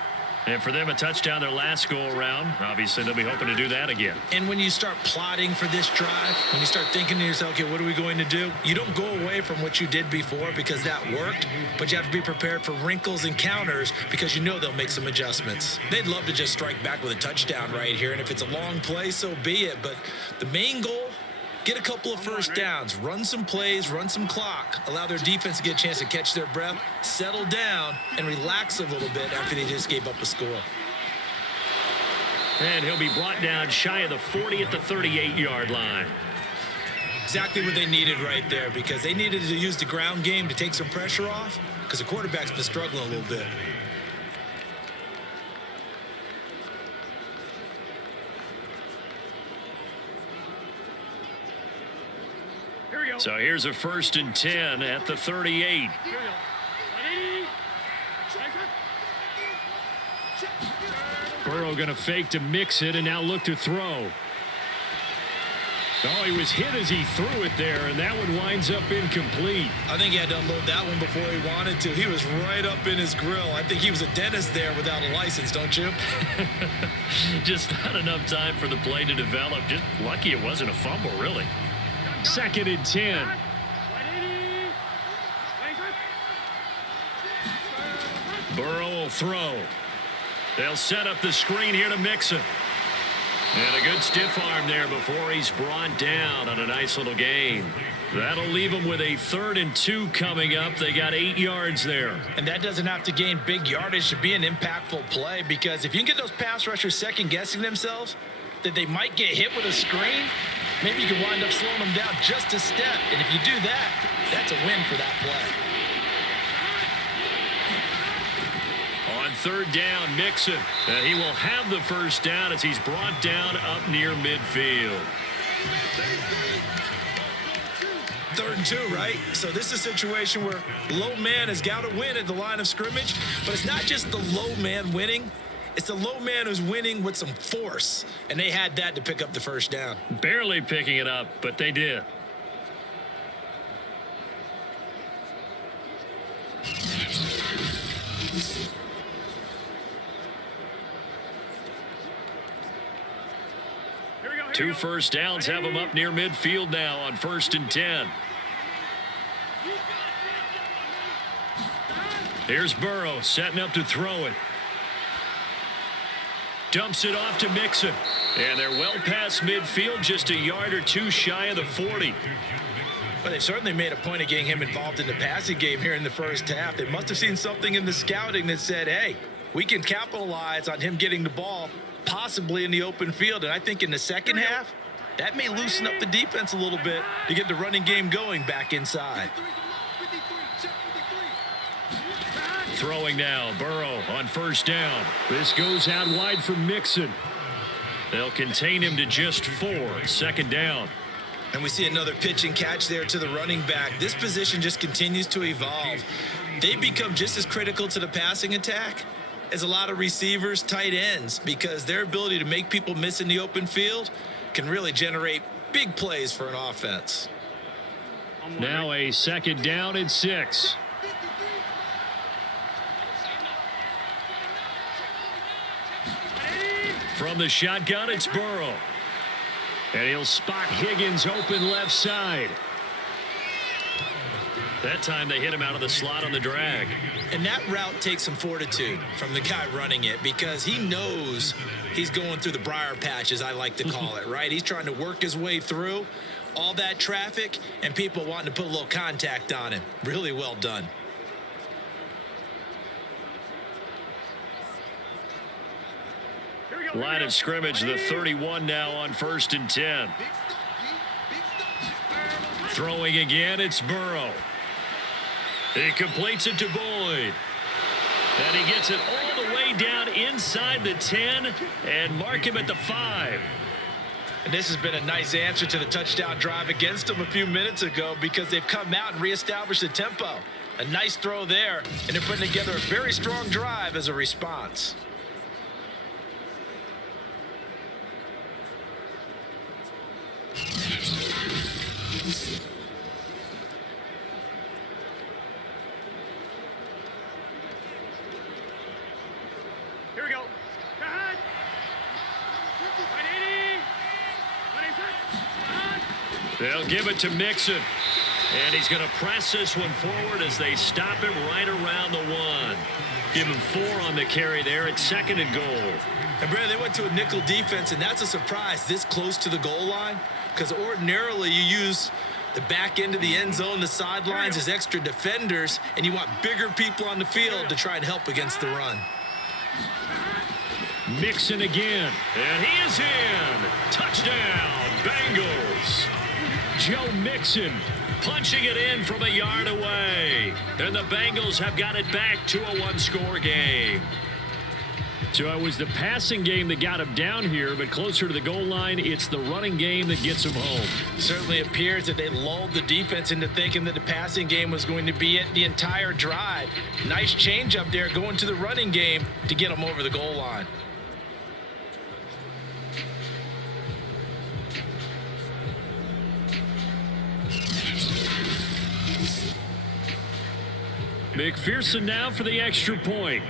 And for them, a touchdown their last go-around. Obviously, they'll be hoping to do that again. And when you start plotting for this drive, when you start thinking to yourself, okay, what are we going to do? You don't go away from what you did before because that worked, but you have to be prepared for wrinkles and counters because you know they'll make some adjustments. They'd love to just strike back with a touchdown right here, and if it's a long play, so be it. But the main goal, get a couple of first downs, run some plays, run some clock, allow their defense to get a chance to catch their breath, settle down, and relax a little bit after they just gave up a score. And he'll be brought down shy of the 40 at the 38-yard line. Exactly what they needed right there because they needed to use the ground game to take some pressure off because the quarterback's been struggling a little bit. So here's a 1st and 10 at the 38. Burrow going to fake to mix it and now look to throw. Oh, he was hit as he threw it there, and that one winds up incomplete. I think he had to unload that one before he wanted to. He was right up in his grill. I think he was a dentist there without a license, don't you? Just not enough time for the play to develop. Just lucky it wasn't a fumble, really. 2nd and 10. Burrow will throw. They'll set up the screen here to mix it. And a good stiff arm there before he's brought down on a nice little gain. That'll leave them with a 3rd and 2 coming up. They got 8 yards there. And that doesn't have to gain big yardage to be an impactful play because if you can get those pass rushers second-guessing themselves, that they might get hit with a screen, maybe you can wind up slowing them down just a step. And if you do that, that's a win for that play. On 3rd down, Mixon. He will have the 1st down as he's brought down up near midfield. 3rd and 2, right? So this is a situation where low man has got to win at the line of scrimmage, but it's not just the low man winning. It's the low man who's winning with some force, and they had that to pick up the 1st down. Barely picking it up, but they did. Two 1st downs have them up near midfield now on 1st and 10. Here's Burrow setting up to throw it. Dumps it off to Mixon. And they're well past midfield, just a yard or two shy of the 40. Well, they've certainly made a point of getting him involved in the passing game here in the 1st half. They must have seen something in the scouting that said, hey, we can capitalize on him getting the ball possibly in the open field. And I think in the 2nd half, that may loosen up the defense a little bit to get the running game going back inside. Throwing now, Burrow on 1st down. This goes out wide for Mixon. They'll contain him to just 4. 2nd down. And we see another pitch and catch there to the running back. This position just continues to evolve. They become just as critical to the passing attack as a lot of receivers, tight ends, because their ability to make people miss in the open field can really generate big plays for an offense. Now a 2nd down and 6. From the shotgun, it's Burrow. And he'll spot Higgins open left side. That time they hit him out of the slot on the drag. And that route takes some fortitude from the guy running it because he knows he's going through the briar patch, as I like to call it, right? He's trying to work his way through all that traffic and people wanting to put a little contact on him. Really well done. Line of scrimmage, the 31 now on 1st and 10. Throwing again, it's Burrow. He completes it to Boyd. And he gets it all the way down inside the 10 and mark him at the 5. And this has been a nice answer to the touchdown drive against them a few minutes ago because they've come out and reestablished the tempo. A nice throw there, and they're putting together a very strong drive as a response. Here we go. Ahead. 180. 180. They'll give it to Mixon. And he's going to press this one forward as they stop him right around the 1. Give him 4 on the carry there. It's 2nd and goal. And Brad, they went to a nickel defense, and that's a surprise this close to the goal line, because ordinarily you use the back end of the end zone, the sidelines as extra defenders, and you want bigger people on the field to try and help against the run. Mixon again, and he is in. Touchdown, Bengals. Joe Mixon punching it in from a yard away. And the Bengals have got it back to a 1-score game. So it was the passing game that got him down here, but closer to the goal line, it's the running game that gets him home. Certainly appears that they lulled the defense into thinking that the passing game was going to be it the entire drive. Nice change up there going to the running game to get them over the goal line. McPherson now for the extra point.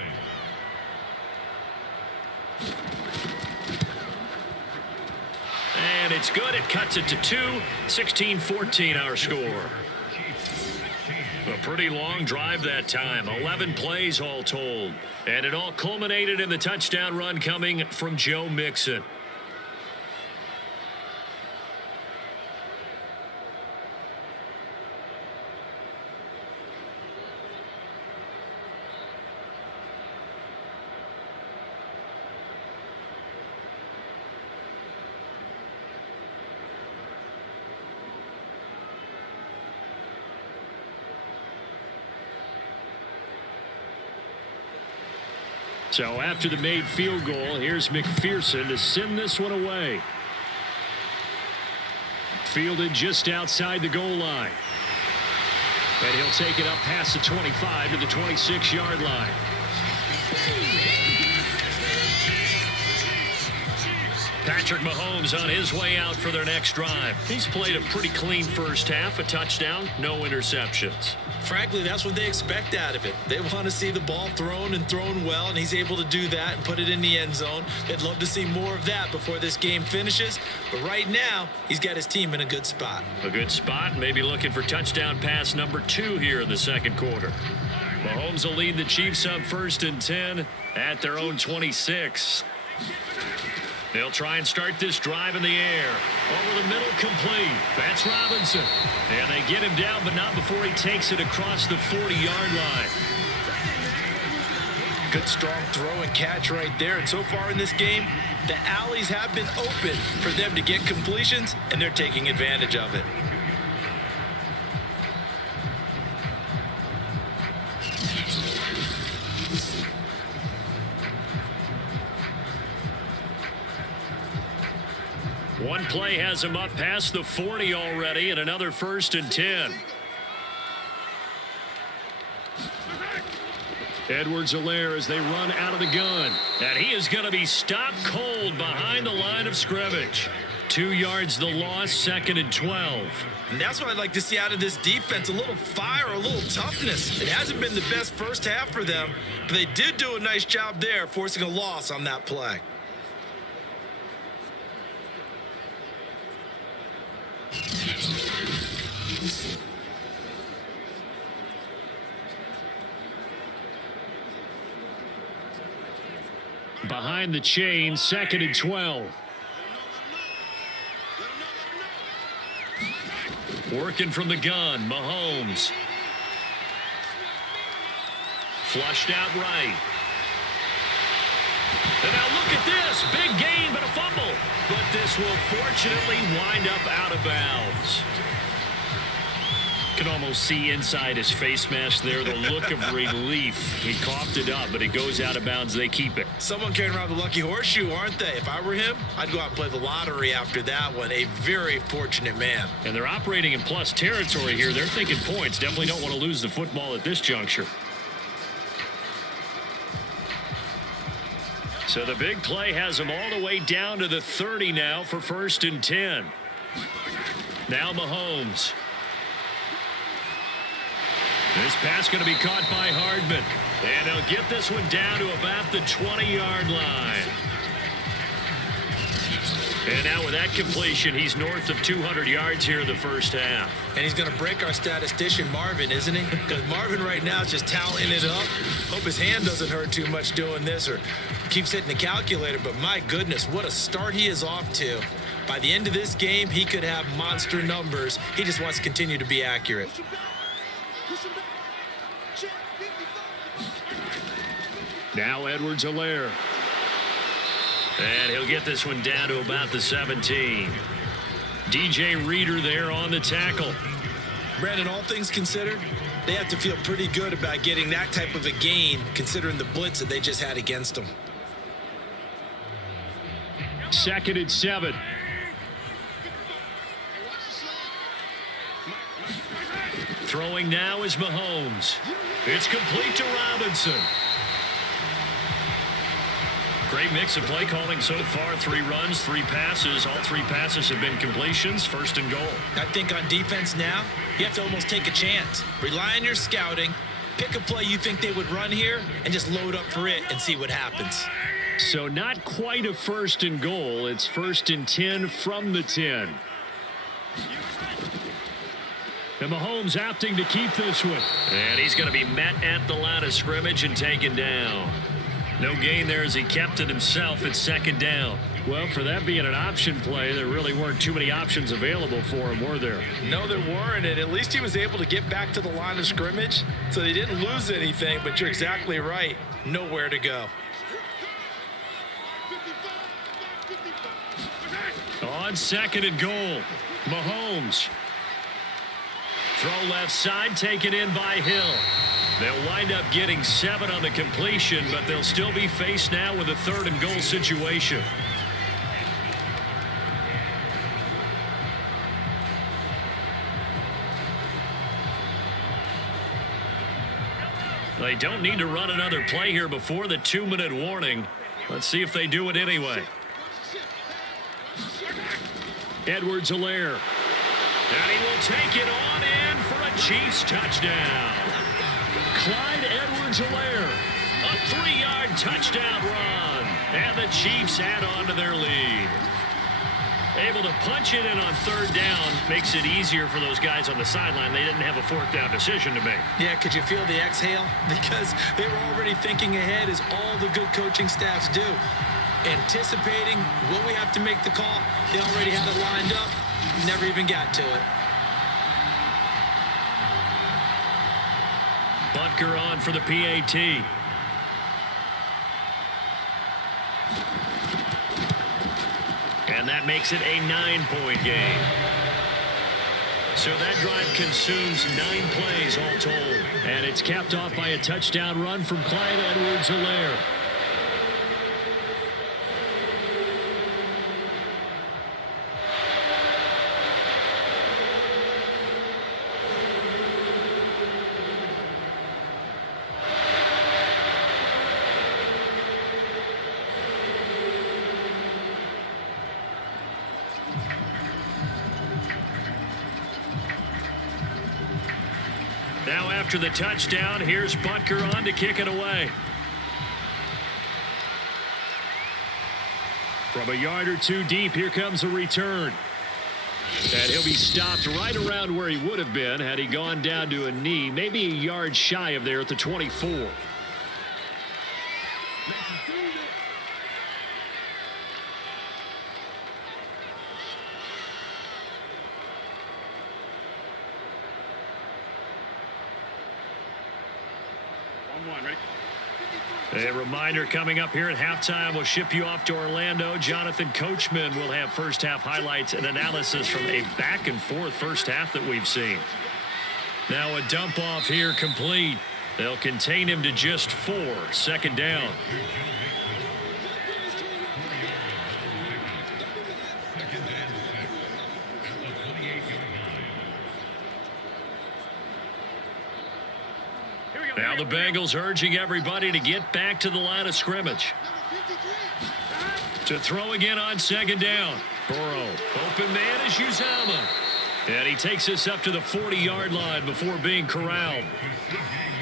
And it's good. It cuts it to 2. 16-14 our score. A pretty long drive that time. 11 plays all told. And it all culminated in the touchdown run coming from Joe Mixon. So after the made field goal, here's McPherson to send this one away. Fielded just outside the goal line. And he'll take it up past the 25 to the 26-yard line. Patrick Mahomes on his way out for their next drive. He's played a pretty clean first half, a touchdown, no interceptions. Frankly, that's what they expect out of it. They want to see the ball thrown and thrown well, and he's able to do that and put it in the end zone. They'd love to see more of that before this game finishes. But right now, he's got his team in a good spot. A good spot, maybe looking for touchdown pass number 2 here in the second quarter. Mahomes will lead the Chiefs up 1st and 10 at their own 26. They'll try and start this drive in the air. Over the middle, complete. That's Robinson. And they get him down, but not before he takes it across the 40-yard line. Good, strong throw and catch right there. And so far in this game, the alleys have been open for them to get completions, and they're taking advantage of it. One play has him up past the 40 already, and another 1st and 10. Edwards-Helaire as they run out of the gun. And he is going to be stopped cold behind the line of scrimmage. 2 yards the loss, 2nd and 12. And that's what I'd like to see out of this defense, a little fire, a little toughness. It hasn't been the best first half for them, but they did do a nice job there, forcing a loss on that play. Behind the chain, 2nd and 12. Working from the gun, Mahomes. Flushed out right. And now look at this. Big gain, but a fumble. But this will fortunately wind up out of bounds. Can almost see inside his face mask there the look of relief. He coughed it up, but it goes out of bounds. They keep it. Someone carrying around the lucky horseshoe, aren't they? If I were him, I'd go out and play the lottery after that one. A very fortunate man. And they're operating in plus territory here. They're thinking points. Definitely don't want to lose the football at this juncture. So the big play has them all the way down to the 30 now for 1st and 10. Now Mahomes. This pass going to be caught by Hardman. And he'll get this one down to about the 20-yard line. And now with that completion, he's north of 200 yards here in the first half. And he's going to break our statistician, Marvin, isn't he? Because Marvin right now is just tallying it up. Hope his hand doesn't hurt too much doing this or keeps hitting the calculator. But my goodness, what a start he is off to. By the end of this game, he could have monster numbers. He just wants to continue to be accurate. Now Edwards-Helaire. And he'll get this one down to about the 17. DJ Reader there on the tackle. Brandon, all things considered, they have to feel pretty good about getting that type of a gain considering the blitz that they just had against them. 2nd and 7. Throwing now is Mahomes. It's complete to Robinson. Great mix of play calling so far. 3 runs, 3 passes. All 3 passes have been completions. 1st and goal. I think on defense now, you have to almost take a chance. Rely on your scouting. Pick a play you think they would run here and just load up for it and see what happens. So not quite a 1st and goal. It's 1st and 10 from the 10. And Mahomes opting to keep this one. And he's going to be met at the line of scrimmage and taken down. No gain there as he kept it himself at 2nd down. Well, for that being an option play, there really weren't too many options available for him, were there? No, there weren't. And at least he was able to get back to the line of scrimmage, so they didn't lose anything. But you're exactly right. Nowhere to go. On 2nd and goal, Mahomes. Throw left side, taken in by Hill. They'll wind up getting 7 on the completion, but they'll still be faced now with a 3rd and goal situation. They don't need to run another play here before the 2-minute warning. Let's see if they do it anyway. Edwards-Helaire. And he will take it on in for a Chiefs touchdown. Clyde Edwards-Helaire, a 3-yard touchdown run. And the Chiefs add on to their lead. Able to punch it in on 3rd down makes it easier for those guys on the sideline. They didn't have a 4th down decision to make. Yeah, could you feel the exhale? Because they were already thinking ahead, as all the good coaching staffs do. Anticipating, will we have to make the call? They already had it lined up. Never even got to it. Butker on for the PAT. And that makes it a 9-point game. So that drive consumes 9 plays all told. And it's capped off by a touchdown run from Clyde Edwards-Helaire. Now after the touchdown, here's Butker on to kick it away. From a yard or 2 deep, here comes a return. And he'll be stopped right around where he would have been had he gone down to a knee, maybe a yard shy of there at the 24. A reminder coming up here at halftime, we'll ship you off to Orlando. Jonathan Coachman will have first half highlights and analysis from a back and forth first half that we've seen. Now a dump off here complete. They'll contain him to just 4, 2nd down. Now the Bengals urging everybody to get back to the line of scrimmage. To throw again on 2nd down. Burrow. Open man is Uzomah. And he takes us up to the 40-yard line before being corralled.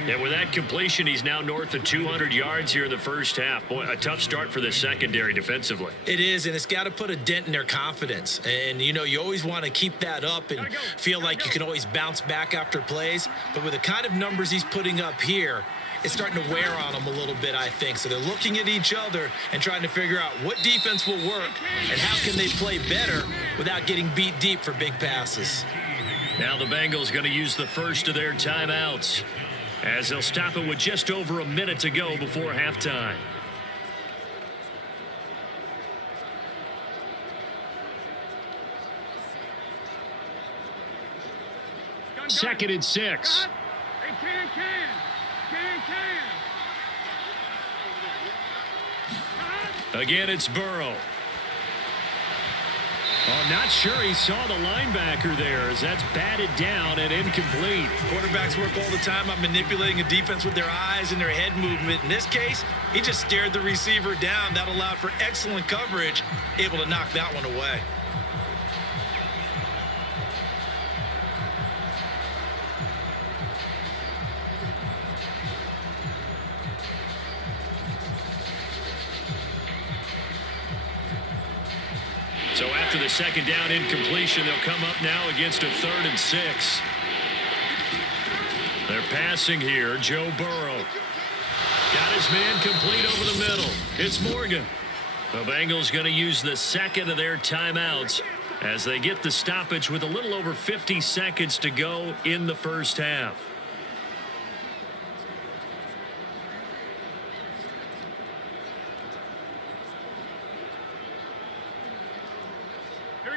And with that completion, he's now north of 200 yards here in the first half. Boy, a tough start for the secondary defensively. It is, and it's got to put a dent in their confidence. And, you know, you always want to keep that up and feel like you can always bounce back after plays. But with the kind of numbers he's putting up here, it's starting to wear on them a little bit, I think. So they're looking at each other and trying to figure out what defense will work and how can they play better without getting beat deep for big passes. Now the Bengals going to use the first of their timeouts, as they'll stop it with just over a minute to go before halftime. Second and 6. Again, it's Burrow. I'm not sure he saw the linebacker there, as that's batted down and incomplete. Quarterbacks work all the time on manipulating a defense with their eyes and their head movement. In this case, he just stared the receiver down. That allowed for excellent coverage, able to knock that one away. So after the second down incompletion, they'll come up now against a 3rd and 6. They're passing here. Joe Burrow got his man complete over the middle. It's Morgan. The Bengals going to use the second of their timeouts as they get the stoppage with a little over 50 seconds to go in the first half.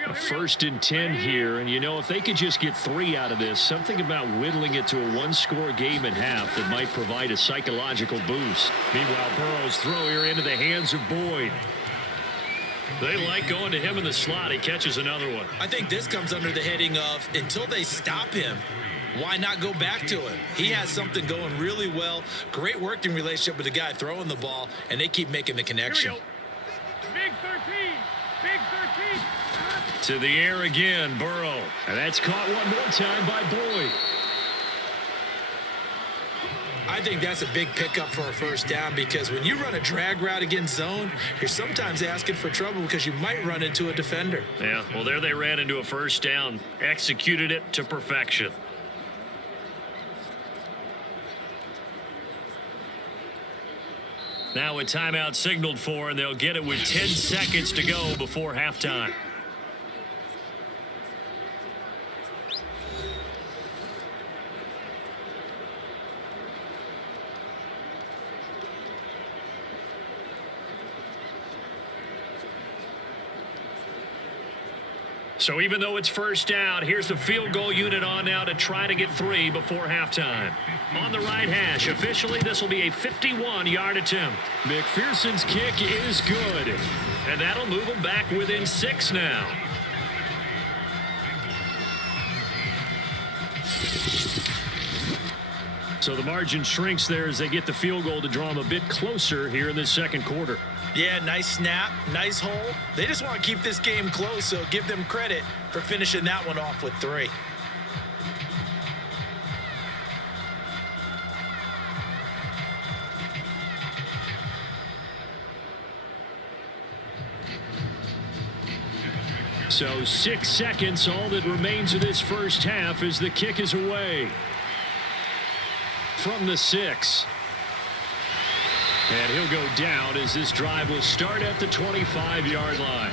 A 1st and 10 here, and you know, if they could just get 3 out of this, something about whittling it to a 1-score game at half that might provide a psychological boost. Meanwhile, Burrow's throw here into the hands of Boyd. They like going to him in the slot. He catches another one. I think this comes under the heading of, until they stop him, why not go back to him? He has something going really well. Great working relationship with the guy throwing the ball, and they keep making the connection. Big 13. Big 13. To the air again, Burrow. And that's caught one more time by Boyd. I think that's a big pickup for a first down, because when you run a drag route against zone, you're sometimes asking for trouble because you might run into a defender. Yeah, well, there they ran into a first down. Executed it to perfection. Now a timeout signaled for, and they'll get it with 10 seconds to go before halftime. So even though it's first down, here's the field goal unit on now to try to get 3 before halftime. On the right hash, officially this will be a 51-yard attempt. McPherson's kick is good, and that'll move them back within 6 now. So the margin shrinks there as they get the field goal to draw them a bit closer here in the second quarter. Yeah, nice snap, nice hole. They just want to keep this game close, so give them credit for finishing that one off with 3. So 6 seconds, all that remains of this first half as the kick is away. From the 6. And he'll go down as this drive will start at the 25-yard line.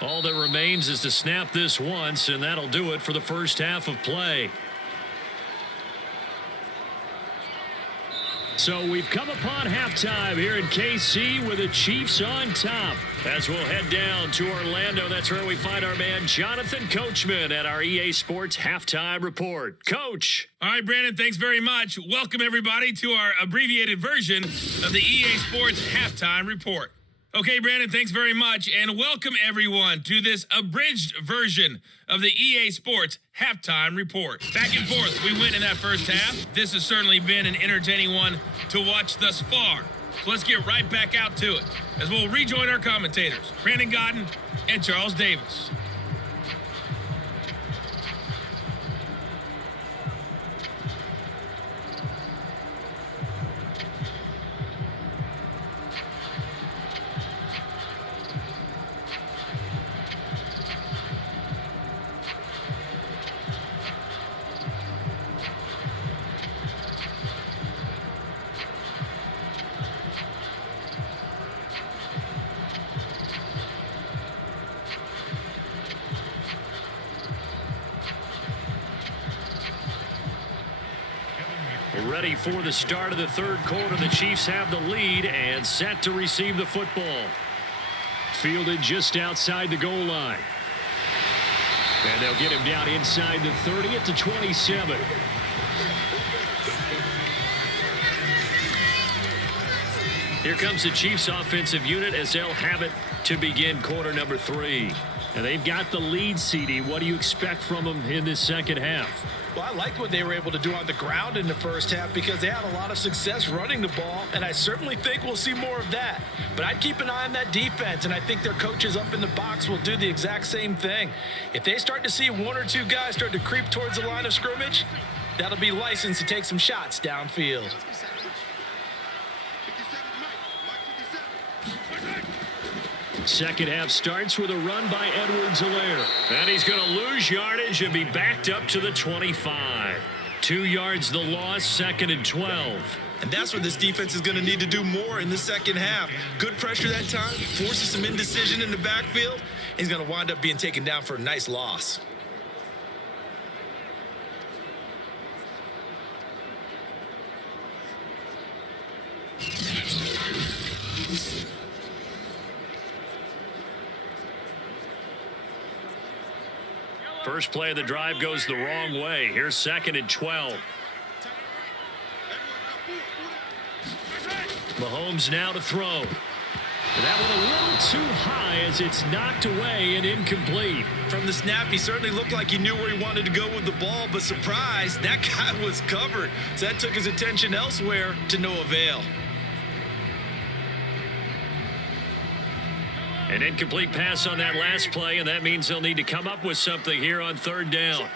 All that remains is to snap this once, and that'll do it for the first half of play. So we've come upon halftime here in KC with the Chiefs on top. As we'll head down to Orlando, that's where we find our man Jonathan Coachman at our EA Sports Halftime Report. Coach. All right, Brandon, thanks very much. Welcome, everybody, to our abbreviated version of the EA Sports Halftime Report. Okay, Brandon, thanks very much, and welcome, everyone, to this abridged version of the EA Sports Halftime Report. Back and forth, we went in that first half. This has certainly been an entertaining one to watch thus far. So let's get right back out to it, as we'll rejoin our commentators, Brandon Godden and Charles Davis. Ready for the start of the third quarter. The Chiefs have the lead and set to receive the football. Fielded just outside the goal line. And they'll get him down inside the 30 at the 27. Here comes the Chiefs offensive unit as they'll have it to begin quarter number 3. And they've got the lead, CD. What do you expect from them in this second half? Well, I liked what they were able to do on the ground in the first half because they had a lot of success running the ball, and I certainly think we'll see more of that. But I'd keep an eye on that defense, and I think their coaches up in the box will do the exact same thing. If they start to see one or two guys start to creep towards the line of scrimmage, that'll be licensed to take some shots downfield. Second half starts with a run by Edwards-Helaire. And he's going to lose yardage and be backed up to the 25. 2 yards the loss, second and 12. And that's where this defense is going to need to do more in the second half. Good pressure that time, forces some indecision in the backfield. He's going to wind up being taken down for a nice loss. First play of the drive goes the wrong way. Here's second and 12. Mahomes now to throw. That one a little too high as it's knocked away and incomplete. From the snap, he certainly looked like he knew where he wanted to go with the ball, but surprise, that guy was covered. So that took his attention elsewhere to no avail. An incomplete pass on that last play, and that means they'll need to come up with something here on third down.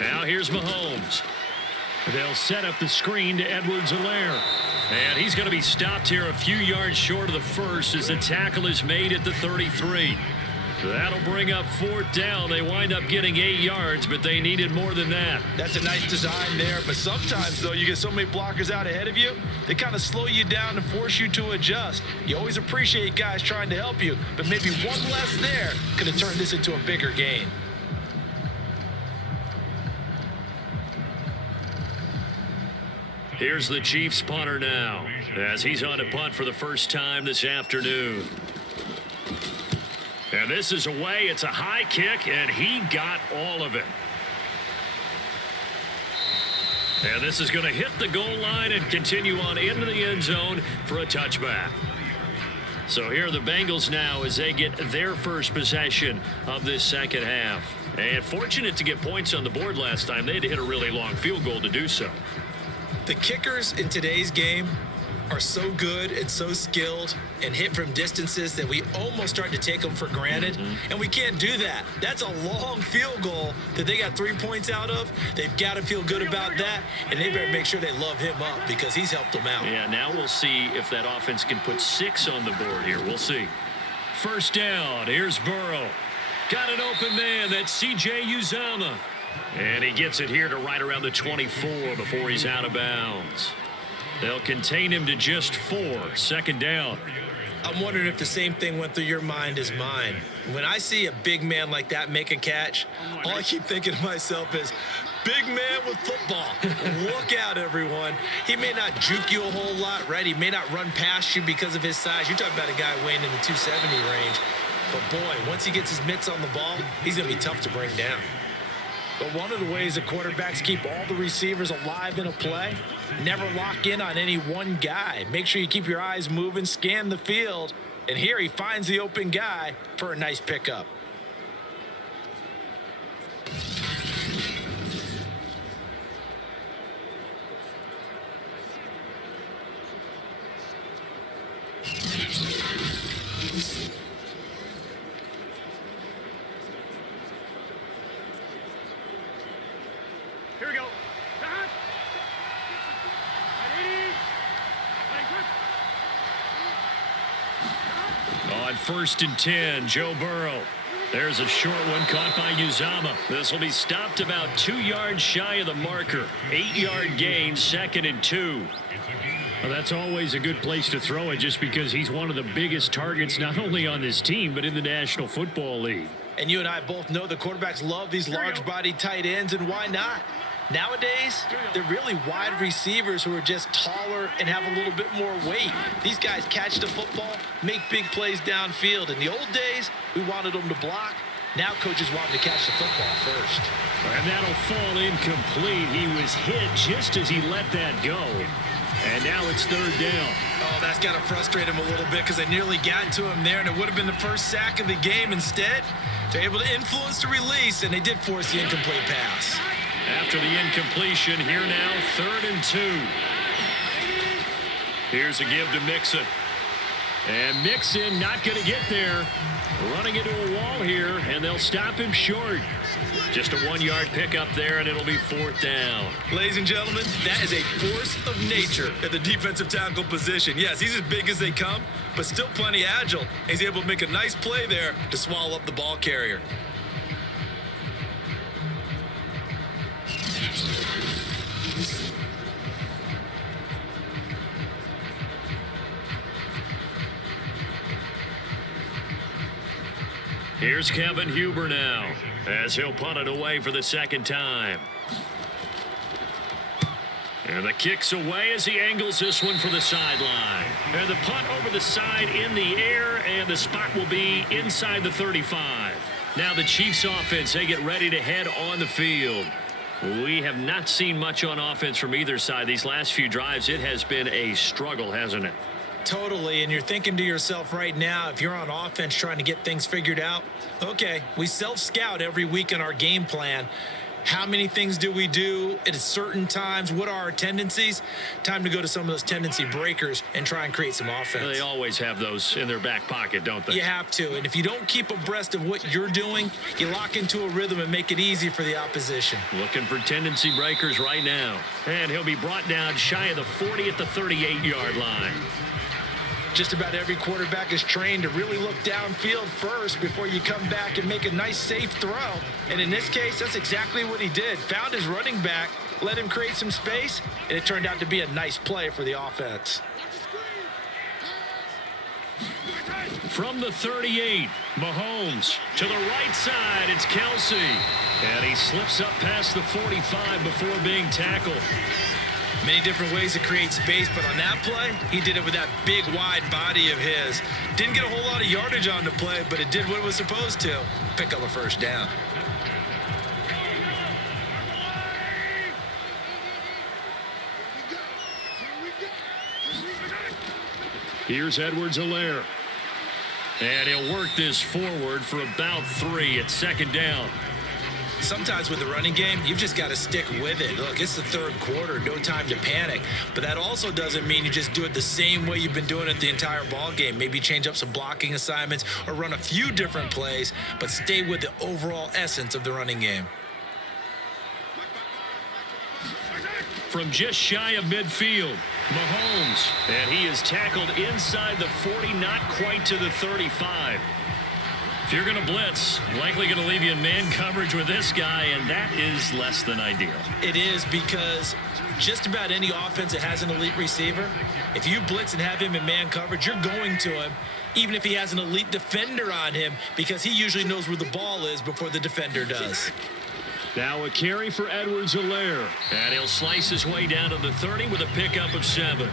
Now here's Mahomes. They'll set up the screen to Edwards-Helaire. And he's going to be stopped here a few yards short of the first as the tackle is made at the 33. That'll bring up fourth down. They wind up getting 8 yards, but they needed more than that. That's a nice design there, but sometimes, though, you get so many blockers out ahead of you, they kind of slow you down and force you to adjust. You always appreciate guys trying to help you, but maybe one less there could have turned this into a bigger gain. Here's the Chiefs punter now as he's on to punt for the first time this afternoon. And this is away. It's a high kick, and he got all of it. And this is going to hit the goal line and continue on into the end zone for a touchback. So here are the Bengals now as they get their first possession of this second half. And fortunate to get points on the board last time. They had to hit a really long field goal to do so. The kickers in today's game are so good and so skilled and hit from distances that we almost start to take them for granted. And we can't do that. That's a long field goal that they got 3 points out of. They've got to feel good about that, and they better make sure they love him up because he's helped them out. Yeah, now we'll see if that offense can put 6 on the board here. We'll see. First down. Here's Burrow. Got an open man. That's C.J. Uzomah. And he gets it here to right around the 24 before he's out of bounds. They'll contain him to just 4. Second down. I'm wondering if the same thing went through your mind as mine. When I see a big man like that make a catch, all I keep thinking to myself is, big man with football. Look out, everyone. He may not juke you a whole lot, right? He may not run past you because of his size. You're talking about a guy weighing in the 270 range. But, boy, once he gets his mitts on the ball, he's going to be tough to bring down. But one of the ways that quarterbacks keep all the receivers alive in a play, never lock in on any one guy. Make sure you keep your eyes moving, scan the field, and here he finds the open guy for a nice pickup. Here we go. Cut. 180. On 1st and 10, Joe Burrow. There's a short one caught by Uzama. This will be stopped about 2 yards shy of the marker. 8-yard gain, 2nd and 2. Well, that's always a good place to throw it just because he's one of the biggest targets not only on this team but in the National Football League. And you and I both know the quarterbacks love these large-bodied tight ends, and why not? Nowadays, they're really wide receivers who are just taller and have a little bit more weight. These guys catch the football, make big plays downfield. In the old days, we wanted them to block. Now coaches want them to catch the football first. And that'll fall incomplete. He was hit just as he let that go. And now it's 3rd down. Oh, that's got to frustrate him a little bit because they nearly got to him there, and it would have been the first sack of the game. Instead, they're able to influence the release, and they did force the incomplete pass. After the incompletion, here now, 3rd and 2. Here's a give to Mixon. And Mixon not going to get there. Running into a wall here, and they'll stop him short. Just a 1-yard pickup there, and it'll be 4th down. Ladies and gentlemen, that is a force of nature at the defensive tackle position. Yes, he's as big as they come, but still plenty agile. He's able to make a nice play there to swallow up the ball carrier. Here's Kevin Huber now, as he'll punt it away for the 2nd time. And the kick's away as he angles this one for the sideline. And the punt over the side in the air, and the spot will be inside the 35. Now the Chiefs offense, they get ready to head on the field. We have not seen much on offense from either side. These last few drives, it has been a struggle, hasn't it? Totally, and you're thinking to yourself right now, if you're on offense trying to get things figured out, okay, we self-scout every week in our game plan. How many things do we do at certain times? What are our tendencies? Time to go to some of those tendency breakers and try and create some offense. They always have those in their back pocket, don't they? You have to, and if you don't keep abreast of what you're doing, you lock into a rhythm and make it easy for the opposition. Looking for tendency breakers right now. And he'll be brought down shy of the 40 at the 38-yard line. Just about every quarterback is trained to really look downfield first before you come back and make a nice, safe throw. And in this case, that's exactly what he did. Found his running back, let him create some space, and it turned out to be a nice play for the offense. From the 38, Mahomes to the right side, it's Kelsey. And he slips up past the 45 before being tackled. Many different ways to create space, but on that play, he did it with that big, wide body of his. Didn't get a whole lot of yardage on the play, but it did what it was supposed to. Pick up a 1st down. Here's Edwards-Helaire. And he'll work this forward for about 3 at 2nd down. Sometimes with the running game, you've just got to stick with it. Look, it's the 3rd quarter, no time to panic. But that also doesn't mean you just do it the same way you've been doing it the entire ball game. Maybe change up some blocking assignments or run a few different plays, but stay with the overall essence of the running game. From just shy of midfield, Mahomes. And he is tackled inside the 40, not quite to the 35. If you're going to blitz, likely going to leave you in man coverage with this guy, and that is less than ideal. It is, because just about any offense that has an elite receiver, if you blitz and have him in man coverage, you're going to him, even if he has an elite defender on him, because he usually knows where the ball is before the defender does. Now a carry for Edwards-Helaire. And he'll slice his way down to the 30 with a pickup of 7.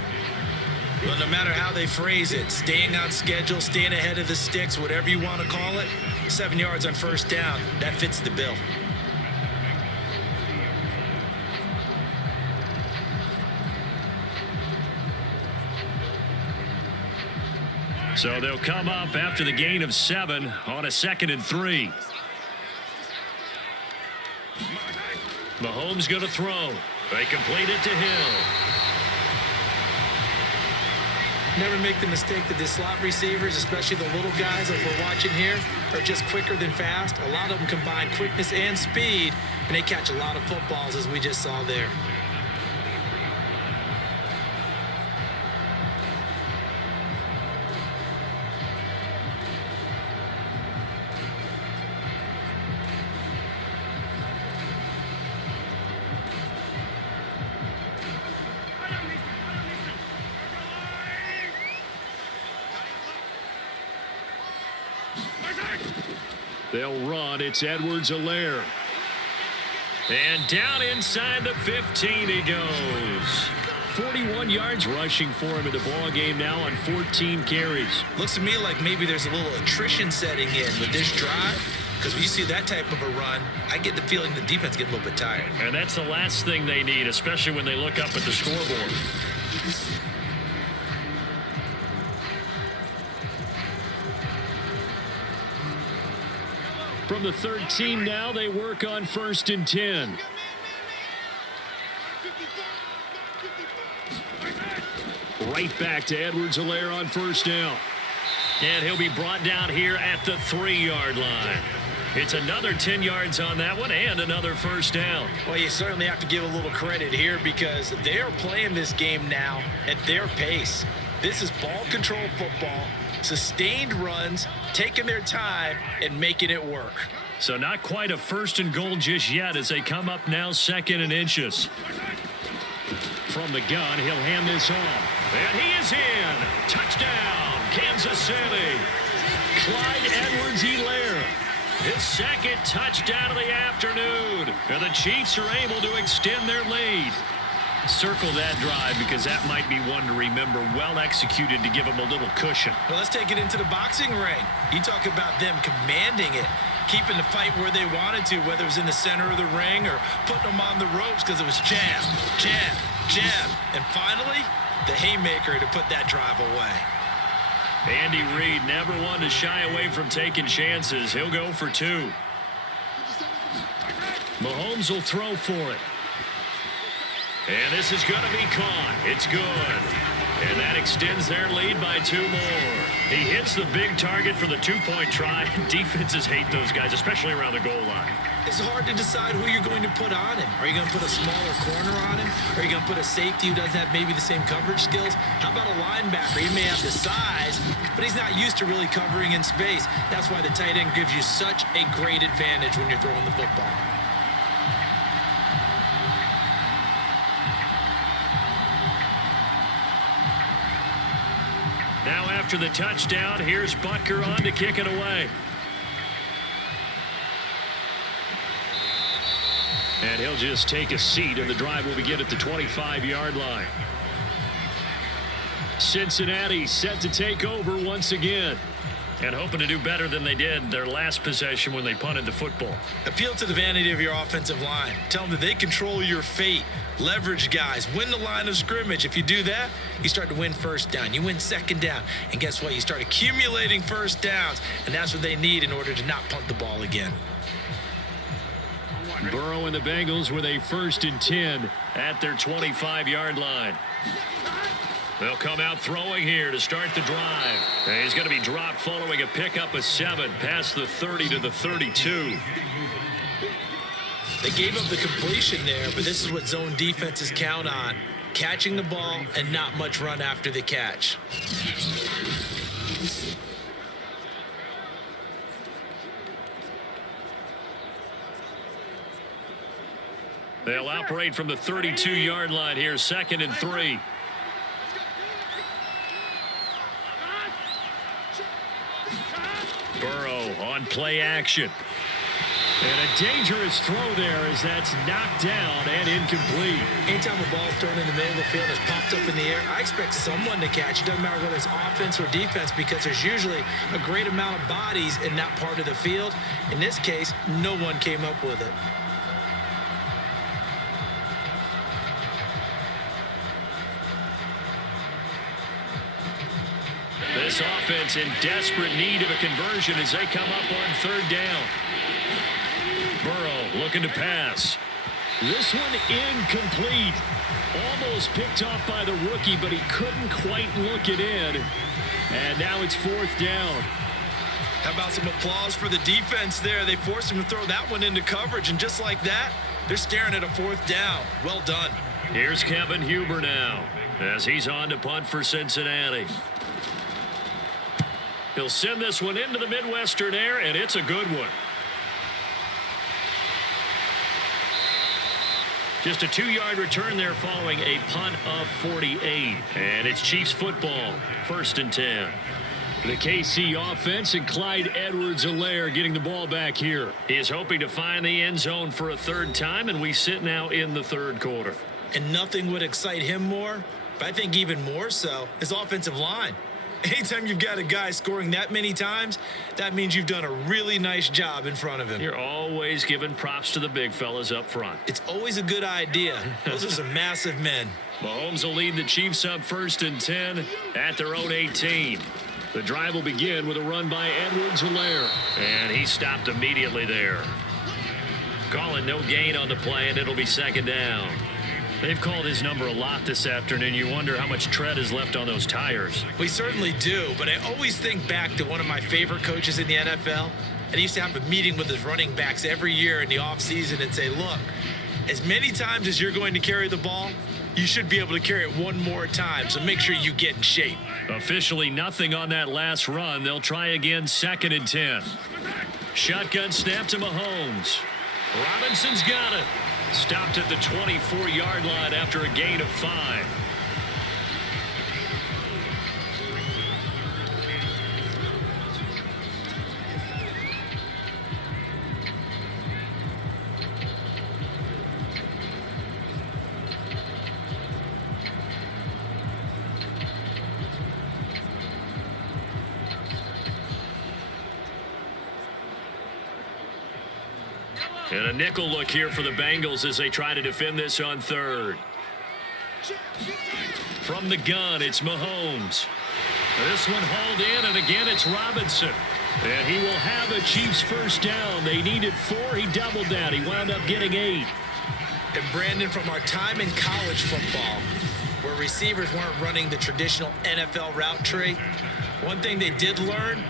Well, no matter how they phrase it, staying on schedule, staying ahead of the sticks, whatever you want to call it, 7 yards on first down, that fits the bill. So they'll come up after the gain of 7 on a 2nd and 3. Mahomes going to throw. They complete it to Hill. Never make the mistake that the slot receivers, especially the little guys like we're watching here, are just quicker than fast. A lot of them combine quickness and speed, and they catch a lot of footballs, as we just saw there. They'll run. It's Edwards-Helaire. And down inside the 15 he goes. 41 yards rushing for him in the ball game now on 14 carries. Looks to me like maybe there's a little attrition setting in with this drive, because when you see that type of a run, I get the feeling the defense gets a little bit tired. And that's the last thing they need, especially when they look up at the scoreboard. From the 13 now, they work on 1st and 10. Right back to Edwards-Helaire on 1st down. And he'll be brought down here at the 3-yard line. It's another 10 yards on that one and another 1st down. Well, you certainly have to give a little credit here because they're playing this game now at their pace. This is ball control football, sustained runs, taking their time and making it work. So not quite a 1st and goal just yet as they come up now 2nd and inches. From the gun, he'll hand this off. And he is in. Touchdown, Kansas City. Clyde Edwards-Helaire. His 2nd touchdown of the afternoon. And the Chiefs are able to extend their lead. Circle that drive because that might be one to remember. Well executed to give them a little cushion. Well, let's take it into the boxing ring. You talk about them commanding it, keeping the fight where they wanted to, whether it was in the center of the ring or putting them on the ropes because it was jab, jab, jab. And finally, the haymaker to put that drive away. Andy Reid never one to shy away from taking chances. He'll go for 2. Mahomes will throw for it. And this is going to be caught. It's good. And that extends their lead by 2 more. He hits the big target for the 2-point try. Defenses hate those guys, especially around the goal line. It's hard to decide who you're going to put on him. Are you going to put a smaller corner on him? Are you going to put a safety who doesn't have maybe the same coverage skills? How about a linebacker? He may have the size, but he's not used to really covering in space. That's why the tight end gives you such a great advantage when you're throwing the football. Now after the touchdown, here's Butker on to kick it away. And he'll just take a seat, and the drive will begin at the 25-yard line. Cincinnati set to take over once again. And hoping to do better than they did their last possession when they punted the football. Appeal to the vanity of your offensive line. Tell them that they control your fate. Leverage guys. Win the line of scrimmage. If you do that, you start to win 1st down. You win 2nd down. And guess what? You start accumulating 1st downs. And that's what they need in order to not punt the ball again. Burrow and the Bengals with a 1st and 10 at their 25-yard line. They'll come out throwing here to start the drive. And he's going to be dropped following a pickup of 7 past the 30 to the 32. They gave up the completion there, but this is what zone defenses count on. Catching the ball and not much run after the catch. They'll operate from the 32-yard line here, 2nd and 3. Burrow on play action. And a dangerous throw there as that's knocked down and incomplete. Anytime a ball's thrown in the middle of the field and it's popped up in the air, I expect someone to catch it. Doesn't matter whether it's offense or defense, because there's usually a great amount of bodies in that part of the field. In this case, no one came up with it. This offense in desperate need of a conversion as they come up on third down. Burrow looking to pass. This one incomplete. Almost picked off by the rookie, but he couldn't quite look it in. And now it's fourth down. How about some applause for the defense there? They forced him to throw that one into coverage, and just like that, they're staring at a fourth down. Well done. Here's Kevin Huber now as he's on to punt for Cincinnati. He'll send this one into the Midwestern air, and it's a good one. Just a 2-yard return there following a punt of 48. And it's Chiefs football, 1st and 10. The KC offense and Clyde Edwards-Helaire getting the ball back here. He is hoping to find the end zone for a third time, and we sit now in the third quarter. And nothing would excite him more, but I think even more so, his offensive line. Anytime you've got a guy scoring that many times, that means you've done a really nice job in front of him. You're always giving props to the big fellas up front. It's always a good idea. Those are some massive men. Mahomes will lead the Chiefs up 1st and 10 at their own 18. The drive will begin with a run by Edwards-Helaire. And he stopped immediately there. Calling no gain on the play, and it'll be 2nd down. They've called his number a lot this afternoon. You wonder how much tread is left on those tires. We certainly do, but I always think back to one of my favorite coaches in the NFL. And he used to have a meeting with his running backs every year in the offseason and say, look, as many times as you're going to carry the ball, you should be able to carry it one more time, so make sure you get in shape. Officially nothing on that last run. They'll try again, 2nd and 10. Shotgun snap to Mahomes. Robinson's got it. Stopped at the 24-yard line after a gain of 5. And a nickel look here for the Bengals as they try to defend this on third. From the gun, it's Mahomes. This one hauled in, and again it's Robinson. And he will have a Chiefs first down. They needed 4. He doubled that. He wound up getting 8. And Brandon, from our time in college football, where receivers weren't running the traditional NFL route tree, one thing they did learn,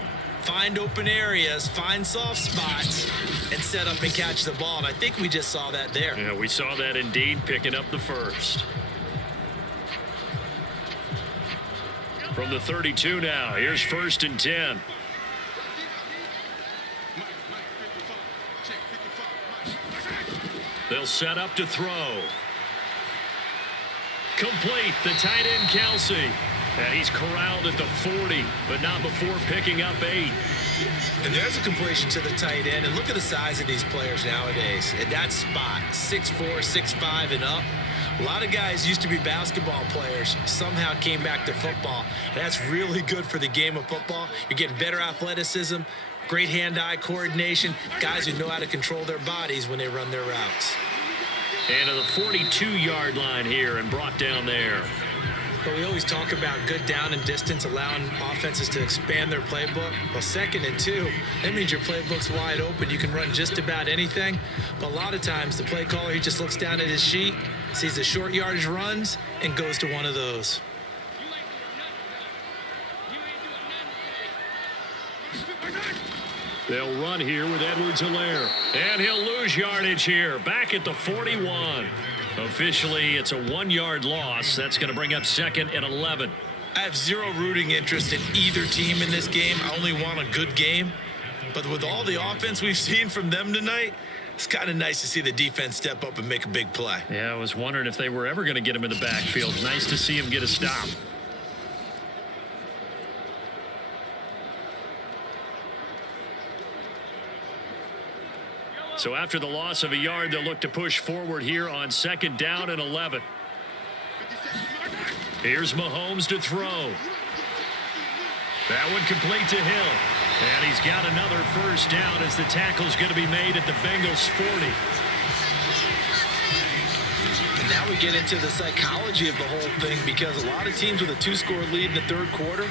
find open areas, find soft spots, and set up and catch the ball. And I think we just saw that there. Yeah, we saw that indeed, picking up the first. From the 32 now, here's 1st and 10. They'll set up to throw. Complete, the tight end Kelsey. And he's corraled at the 40, but not before picking up 8. And there's a completion to the tight end. And look at the size of these players nowadays. At that spot, 6'4", 6'5", and up. A lot of guys used to be basketball players, somehow came back to football. And that's really good for the game of football. You're getting better athleticism, great hand-eye coordination, guys who know how to control their bodies when they run their routes. And to the 42-yard line here and brought down there. But we always talk about good down and distance, allowing offenses to expand their playbook. Well, 2nd and 2, that means your playbook's wide open. You can run just about anything. But a lot of times, the play caller, he just looks down at his sheet, sees the short yardage runs, and goes to one of those. They'll run here with Edwards-Helaire. And he'll lose yardage here, back at the 41. Officially, it's a 1-yard loss. That's going to bring up 2nd and 11. I have zero rooting interest in either team in this game. I only want a good game. But with all the offense we've seen from them tonight, it's kind of nice to see the defense step up and make a big play. Yeah, I was wondering if they were ever going to get him in the backfield. Nice to see him get a stop. So after the loss of a yard, they'll look to push forward here on 2nd down and 11. Here's Mahomes to throw. That one complete to Hill. And he's got another first down as the tackle's going to be made at the Bengals 40. And now we get into the psychology of the whole thing, because a lot of teams with a 2-score lead in the third quarter,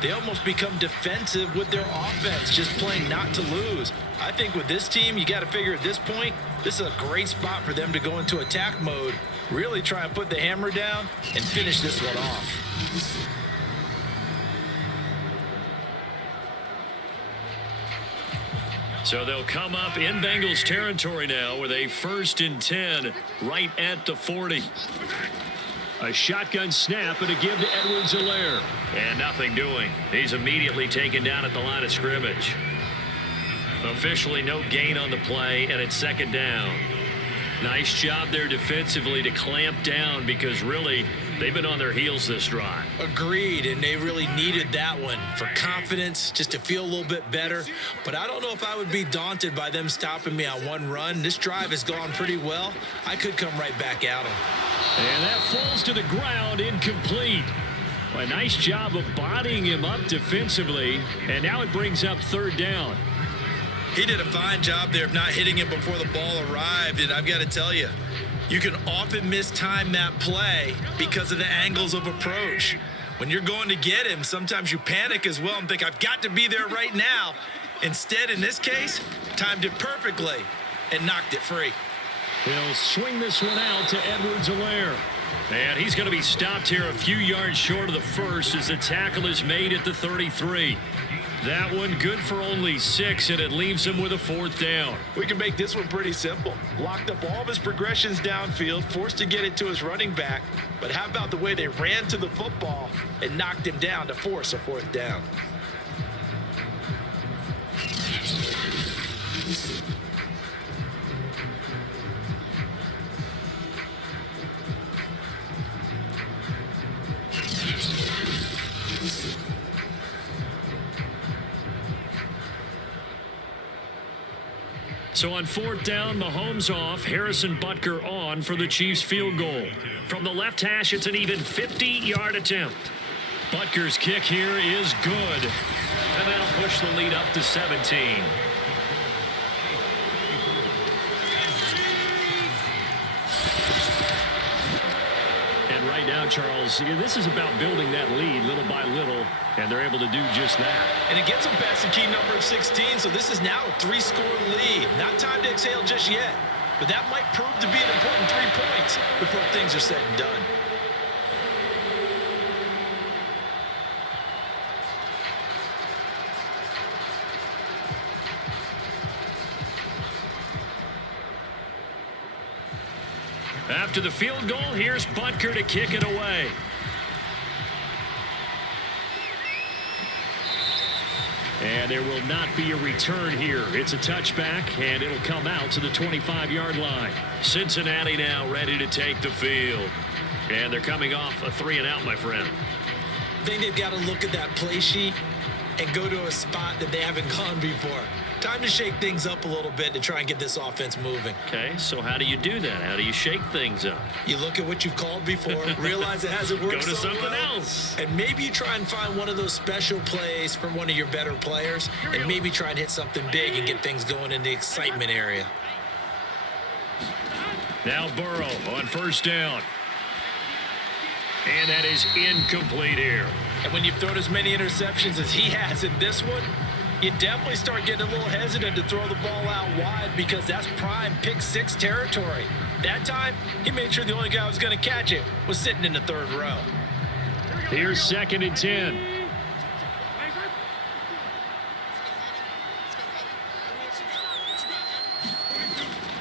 they almost become defensive with their offense, just playing not to lose. I think with this team, you got to figure at this point, this is a great spot for them to go into attack mode, really try and put the hammer down and finish this one off. So they'll come up in Bengals territory now with a 1st and 10 right at the 40. A shotgun snap and a give to Edwards-Helaire. And nothing doing. He's immediately taken down at the line of scrimmage. Officially no gain on the play, and it's 2nd down. Nice job there defensively to clamp down, because really they've been on their heels this drive. Agreed, and they really needed that one for confidence, just to feel a little bit better. But I don't know if I would be daunted by them stopping me on one run. This drive has gone pretty well. I could come right back at them. And that falls to the ground, incomplete. A nice job of bodying him up defensively, and now it brings up 3rd down. He did a fine job there of not hitting him before the ball arrived, and I've got to tell you, you can often mistime that play because of the angles of approach. When you're going to get him, sometimes you panic as well and think, I've got to be there right now. Instead, in this case, timed it perfectly and knocked it free. He'll swing this one out to Edwards-Helaire. And he's going to be stopped here a few yards short of the first as the tackle is made at the 33. That one good for only 6, and it leaves him with a 4th down. We can make this one pretty simple. Locked up all of his progressions downfield, forced to get it to his running back. But how about the way they ran to the football and knocked him down to force a 4th down? So on 4th down, Mahomes off, Harrison Butker on for the Chiefs field goal. From the left hash, it's an even 50-yard attempt. Butker's kick here is good. And that'll push the lead up to 17. And right now, Charles, this is about building that lead little by little, and they're able to do just that. And it gets them past the key number of 16, so this is now a 3-score lead. Not time to exhale just yet, but that might prove to be an important 3 points before things are said and done. After the field goal, here's Butker to kick it away. And there will not be a return here. It's a touchback, and it'll come out to the 25-yard line. Cincinnati now ready to take the field. And they're coming off a 3-and-out, my friend. I think they've got to look at that play sheet and go to a spot that they haven't gone before. Time to shake things up a little bit to try and get this offense moving. Okay, so how do you do that? How do you shake things up? You look at what you've called before, realize it hasn't worked Go to so something well, else. and maybe you try and find one of those special plays from one of your better players, and maybe try and hit something big and get things going in the excitement area. Now Burrow on 1st down. And that is incomplete here. And when you've thrown as many interceptions as he has in this one, you definitely start getting a little hesitant to throw the ball out wide, because that's prime pick 6 territory. That time, he made sure the only guy who was going to catch it was sitting in the 3rd row. Here's 2nd and 10.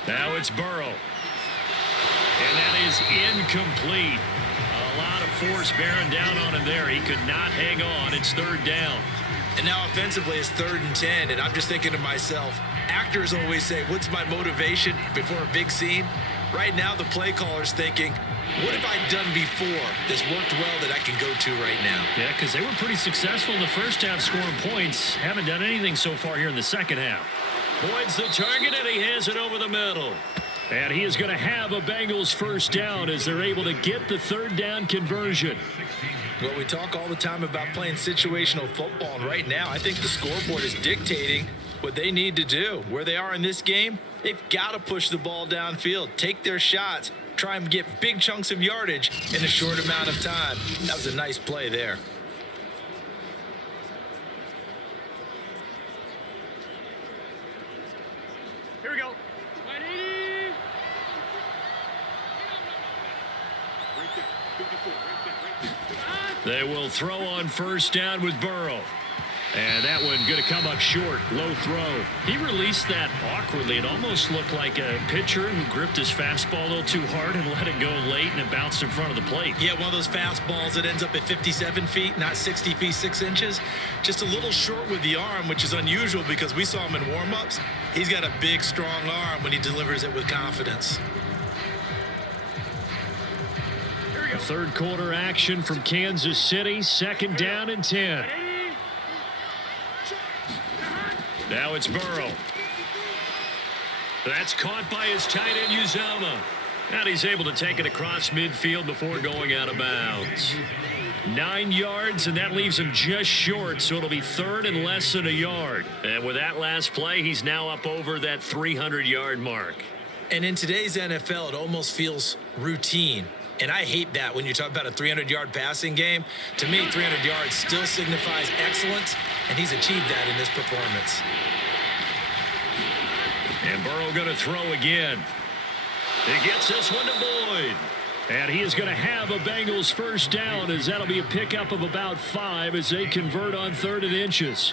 Now it's Burrow. And that is incomplete. A lot of force bearing down on him there. He could not hang on. It's 3rd down. And now offensively it's 3rd and 10, and I'm just thinking to myself, actors always say, what's my motivation before a big scene? Right now the play caller's thinking, what have I done before that's worked well that I can go to right now? Yeah, because they were pretty successful in the first half scoring points. Haven't done anything so far here in the second half. Points the target, and he has it over the middle. And he is going to have a Bengals first down as they're able to get the third down conversion. Well, we talk all the time about playing situational football, and right now I think the scoreboard is dictating what they need to do. Where they are in this game, they've got to push the ball downfield, take their shots, try and get big chunks of yardage in a short amount of time. That was a nice play there. Here we go. Ready? Right there. 54. Right there. They will throw on first down with Burrow. And that one going to come up short. Low throw. He released that awkwardly. It almost looked like a pitcher who gripped his fastball a little too hard and let it go late, and it bounced in front of the plate. Yeah, one of those fastballs that ends up at 57 feet, not 60 feet, 6 inches. Just a little short with the arm, which is unusual because we saw him in warm-ups. He's got a big, strong arm when he delivers it with confidence. Third quarter action from Kansas City. Second down and 10. Now it's Burrow. That's caught by his tight end, Uzama. And he's able to take it across midfield before going out of bounds. 9 yards, and that leaves him just short, so it'll be third and less than a yard. And with that last play, he's now up over that 300-yard mark. And in today's NFL, it almost feels routine. And I hate that when you talk about a 300-yard passing game. To me, 300 yards still signifies excellence, and he's achieved that in this performance. And Burrow going to throw again. He gets this one to Boyd. And he is going to have a Bengals first down, as that'll be a pickup of about 5 as they convert on 3rd and inches.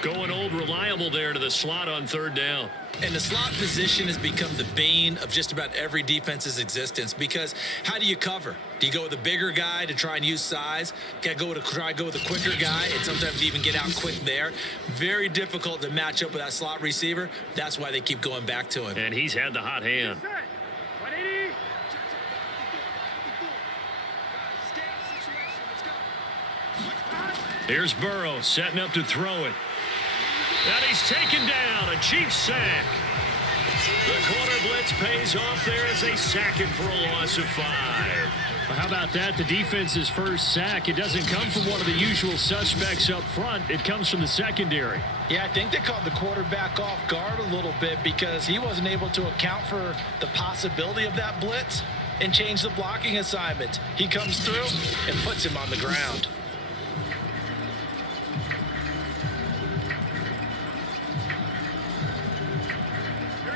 Going old reliable there to the slot on 3rd down. And the slot position has become the bane of just about every defense's existence, because how do you cover? Do you go with a bigger guy to try and use size? Got to try to go with a quicker guy and sometimes even get out quick there. Very difficult to match up with that slot receiver. That's why they keep going back to him. And he's had the hot hand. Set. 180. Here's Burrow setting up to throw it. And he's taken down. A Chiefs sack. The corner blitz pays off there as they sack him for a loss of 5. Well, how about that? The defense's first sack. It doesn't come from one of the usual suspects up front. It comes from the secondary. Yeah, I think they caught the quarterback off guard a little bit because he wasn't able to account for the possibility of that blitz and change the blocking assignment. He comes through and puts him on the ground.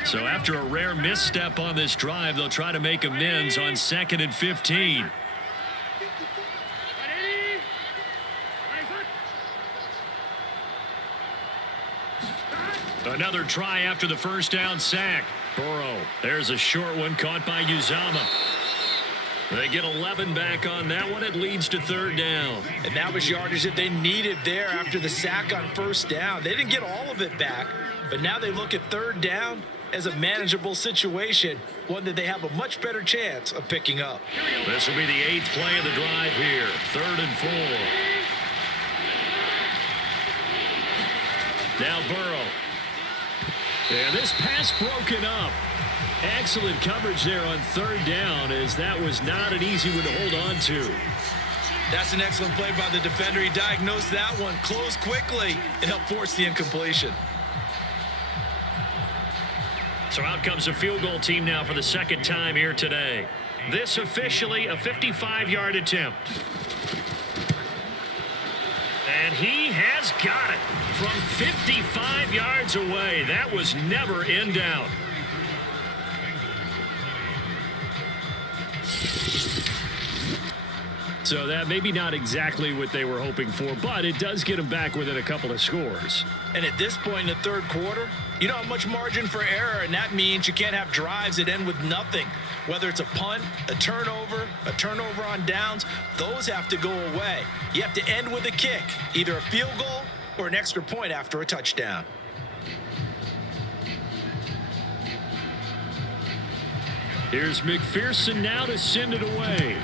So after a rare misstep on this drive, they'll try to make amends on 2nd and 15. 180. Another try after the first down sack. Burrow, there's a short one caught by Uzama. They get 11 back on that one. It leads to 3rd down. And that was yardage that they needed there after the sack on first down. They didn't get all of it back, but now they look at 3rd down as a manageable situation, one that they have a much better chance of picking up. This will be the 8th play of the drive here. 3rd and 4. Now Burrow. And this pass broken up. Excellent coverage there on 3rd down, as that was not an easy one to hold on to. That's an excellent play by the defender. He diagnosed that one, closed quickly, and helped force the incompletion. So out comes the field goal team now for the 2nd time here today. This officially a 55-yard attempt. And he has got it from 55 yards away. That was never in doubt. So that maybe not exactly what they were hoping for, but it does get them back within a couple of scores. And at this point in the 3rd quarter, you don't have much margin for error, and that means you can't have drives that end with nothing. Whether it's a punt, a turnover on downs, those have to go away. You have to end with a kick, either a field goal or an extra point after a touchdown. Here's McPherson now to send it away.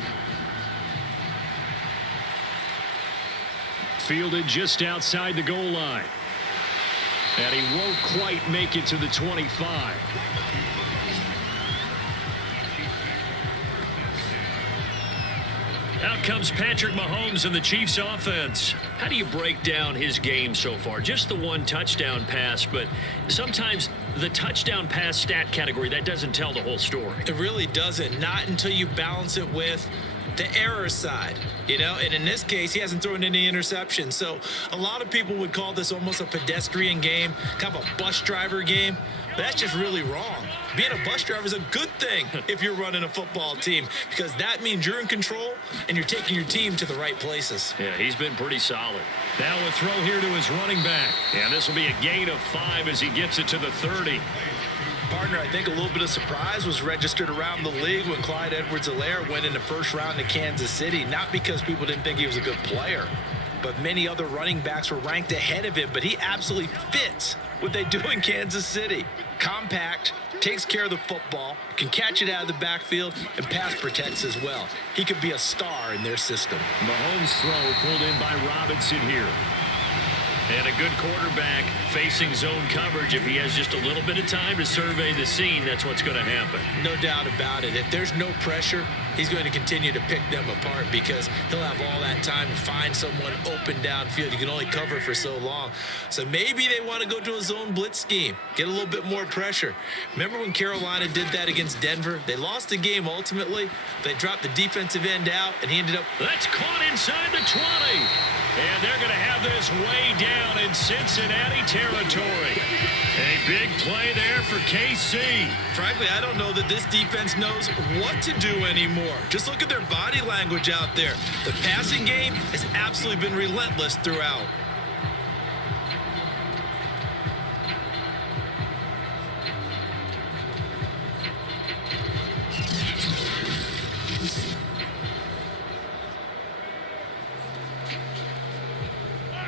Fielded just outside the goal line. And he won't quite make it to the 25. Out comes Patrick Mahomes and the Chiefs offense. How do you break down his game so far? Just the one touchdown pass, but sometimes the touchdown pass stat category, that doesn't tell the whole story. It really doesn't. Not until you balance it with the error side, you know, and in this case, he hasn't thrown any interceptions. So a lot of people would call this almost a pedestrian game, kind of a bus driver game. But that's just really wrong. Being a bus driver is a good thing if you're running a football team, because that means you're in control and you're taking your team to the right places. Yeah, he's been pretty solid. Now a throw here to his running back. And this will be a gain of 5 as he gets it to the 30. Partner, I think a little bit of surprise was registered around the league when Clyde Edwards-Helaire went in the first round to Kansas City, not because people didn't think he was a good player, but many other running backs were ranked ahead of him, but he absolutely fits what they do in Kansas City. Compact, takes care of the football, can catch it out of the backfield, and pass protects as well. He could be a star in their system. Mahomes' throw pulled in by Robinson here. And a good quarterback facing zone coverage. If he has just a little bit of time to survey the scene, that's what's going to happen. No doubt about it. If there's no pressure, he's going to continue to pick them apart because he'll have all that time to find someone open downfield. You can only cover for so long. So maybe they want to go to a zone blitz scheme, get a little bit more pressure. Remember when Carolina did that against Denver? They lost the game ultimately. They dropped the defensive end out, and he ended up... That's caught inside the 20. And they're going to have this way down in Cincinnati territory. A big play there for KC. Frankly, I don't know that this defense knows what to do anymore. Just look at their body language out there. The passing game has absolutely been relentless throughout.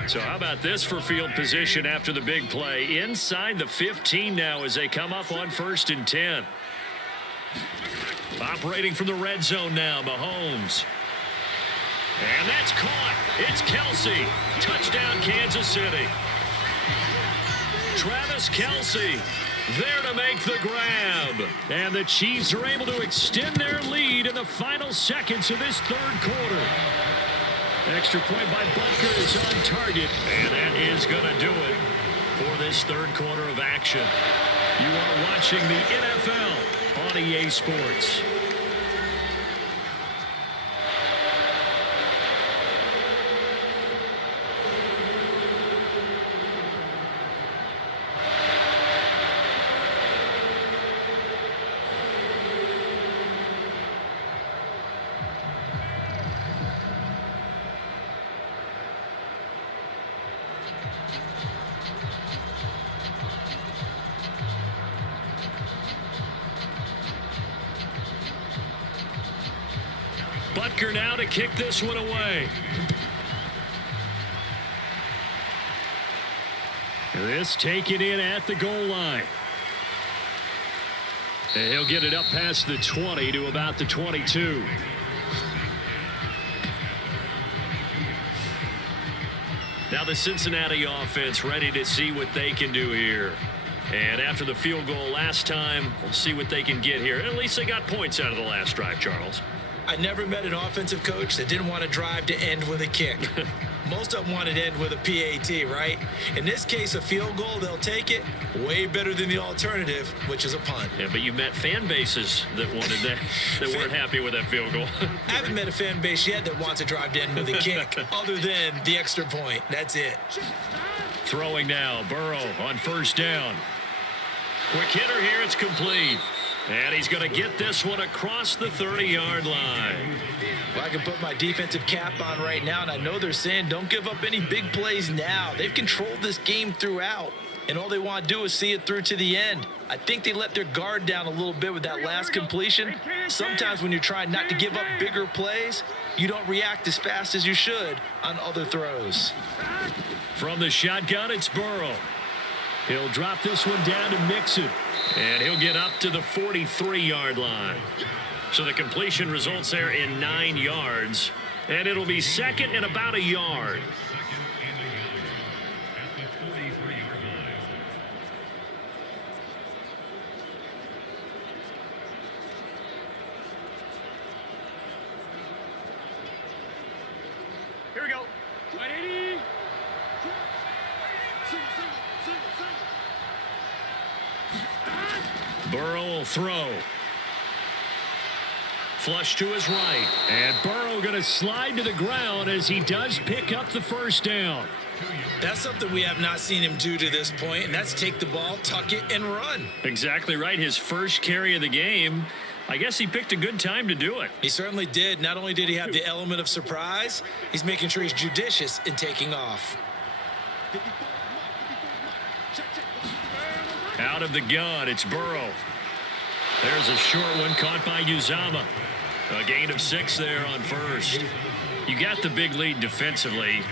So how about this for field position after the big play? Inside the 15 now as they come up on 1st and 10. Operating from the red zone now, Mahomes. And that's caught. It's Kelsey. Touchdown, Kansas City. Travis Kelsey there to make the grab. And the Chiefs are able to extend their lead in the final seconds of this third quarter. Extra point by Butker is on target, and that is going to do it for this third quarter of action. You are watching the NFL on EA Sports. Butker now to kick this one away. This taken in at the goal line. And he'll get it up past the 20 to about the 22. Now the Cincinnati offense ready to see what they can do here. And after the field goal last time, we'll see what they can get here. At least they got points out of the last drive, Charles. I never met an offensive coach that didn't want to drive to end with a kick. Most of them wanted to end with a PAT, right? In this case, a field goal, they'll take it. Way better than the alternative, which is a punt. Yeah, but you met fan bases that wanted that, that weren't happy with that field goal. I haven't met a fan base yet that wants to drive to end with a kick, other than the extra point. That's it. Throwing now, Burrow on 1st down. Quick hitter here, it's complete. And he's going to get this one across the 30-yard line. Well, I can put my defensive cap on right now, and I know they're saying don't give up any big plays now. They've controlled this game throughout, and all they want to do is see it through to the end. I think they let their guard down a little bit with that last completion. Sometimes when you're trying not to give up bigger plays, you don't react as fast as you should on other throws. From the shotgun, it's Burrow. He'll drop this one down to Mixon. And he'll get up to the 43-yard line. So the completion results there in 9 yards. And it'll be second and about a yard. 180. Burrow will throw. Flush to his right. And Burrow going to slide to the ground as he does pick up the first down. That's something we have not seen him do to this point, and that's take the ball, tuck it, and run. Exactly right. His first carry of the game. I guess he picked a good time to do it. He certainly did. Not only did he have the element of surprise, he's making sure he's judicious in taking off. Out of the gun, it's Burrow. There's a short one caught by Uzama. A gain of 6 there on first. You got the big lead defensively.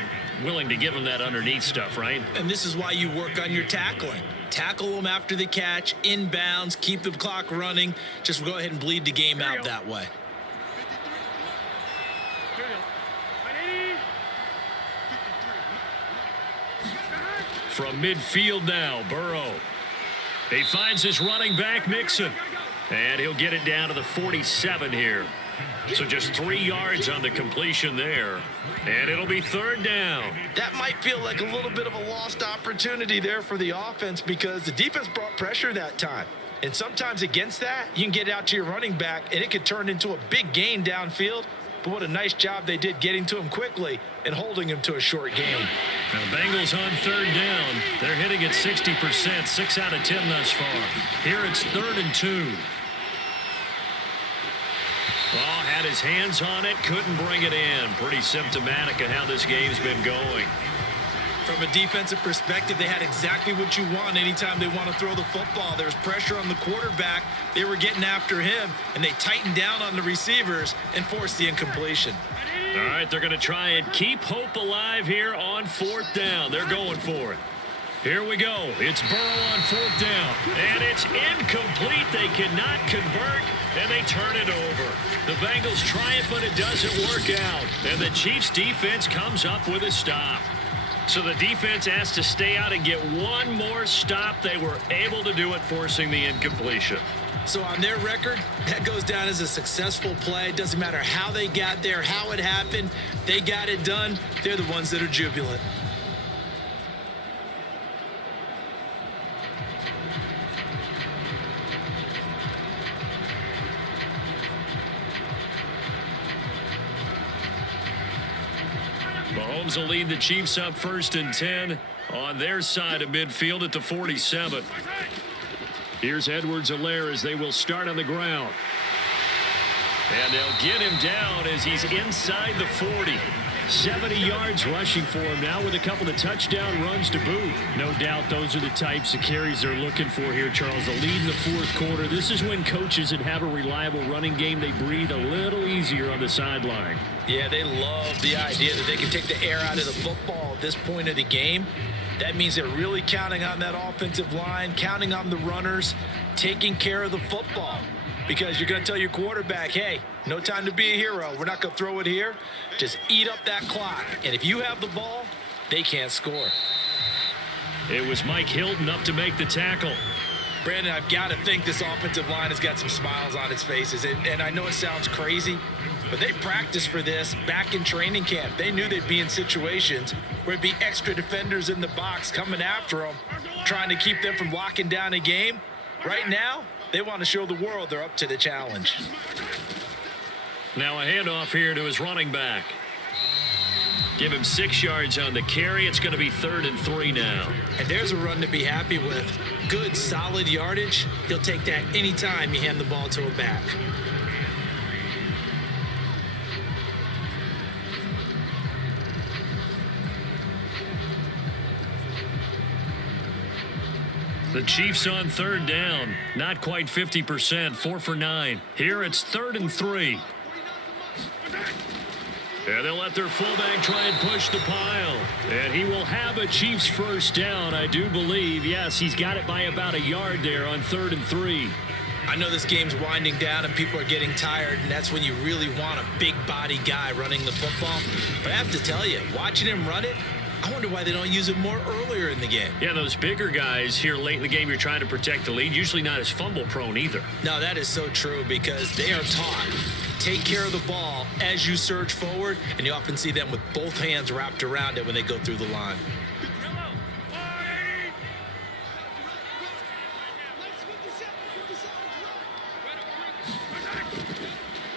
Willing to give him that underneath stuff, right? And this is why you work on your tackling. Tackle them after the catch, inbounds, keep the clock running. Just go ahead and bleed the game out that way. Here we go. 180. From midfield now, Burrow. He finds his running back, Mixon. And he'll get it down to the 47 here. So just 3 yards on the completion there. And it'll be third down. That might feel like a little bit of a lost opportunity there for the offense because the defense brought pressure that time. And sometimes against that, you can get out to your running back, and it could turn into a big gain downfield. But what a nice job they did getting to him quickly and holding him to a short gain. Now the Bengals on third down. They're hitting at 60%, 6 out of 10 thus far. Here it's 3rd and 2. Well, had his hands on it, couldn't bring it in. Pretty symptomatic of how this game's been going. From a defensive perspective, they had exactly what you want anytime they want to throw the football. There was pressure on the quarterback. They were getting after him, and they tightened down on the receivers and forced the incompletion. All right, they're going to try and keep hope alive here on 4th down. They're going for it. Here we go. It's Burrow on 4th down. And it's incomplete. They cannot convert, and they turn it over. The Bengals try it, but it doesn't work out. And the Chiefs defense comes up with a stop. So the defense has to stay out and get one more stop. They were able to do it, forcing the incompletion. So on their record, that goes down as a successful play. Doesn't matter how they got there, how it happened. They got it done. They're the ones that are jubilant. Mahomes will lead the Chiefs up 1st and 10 on their side of midfield at the 47. Here's Edwards-Helaire as they will start on the ground. And they'll get him down as he's inside the 40. 70 yards rushing for him now with a couple of touchdown runs to boot. No doubt those are the types of carries they're looking for here, Charles. The lead in the 4th quarter. This is when coaches that have a reliable running game, they breathe a little easier on the sideline. Yeah, they love the idea that they can take the air out of the football at this point of the game. That means they're really counting on that offensive line, counting on the runners, taking care of the football. Because you're going to tell your quarterback, hey, no time to be a hero. We're not going to throw it here. Just eat up that clock. And if you have the ball, they can't score. It was Mike Hilton up to make the tackle. Brandon, I've got to think this offensive line has got some smiles on its faces. And I know it sounds crazy, but they practiced for this back in training camp. They knew they'd be in situations where it'd be extra defenders in the box coming after them, trying to keep them from locking down a game. Right now, they want to show the world they're up to the challenge. Now a handoff here to his running back. Give him 6 yards on the carry. It's going to be 3rd and 3 now. And there's a run to be happy with. Good, solid yardage. He'll take that anytime you hand the ball to a back. The Chiefs on 3rd down. Not quite 50%. 4 for 9. Here it's 3rd and 3. And they'll let their fullback try and push the pile. And he will have a Chiefs first down, I do believe. Yes, he's got it by about a yard there on 3rd and 3. I know this game's winding down and people are getting tired, and that's when you really want a big body guy running the football. But I have to tell you, watching him run it, I wonder why they don't use it more earlier in the game. Yeah, those bigger guys here late in the game, you're trying to protect the lead, usually not as fumble prone either. No, that is so true because they are taught take care of the ball as you surge forward, and you often see them with both hands wrapped around it when they go through the line.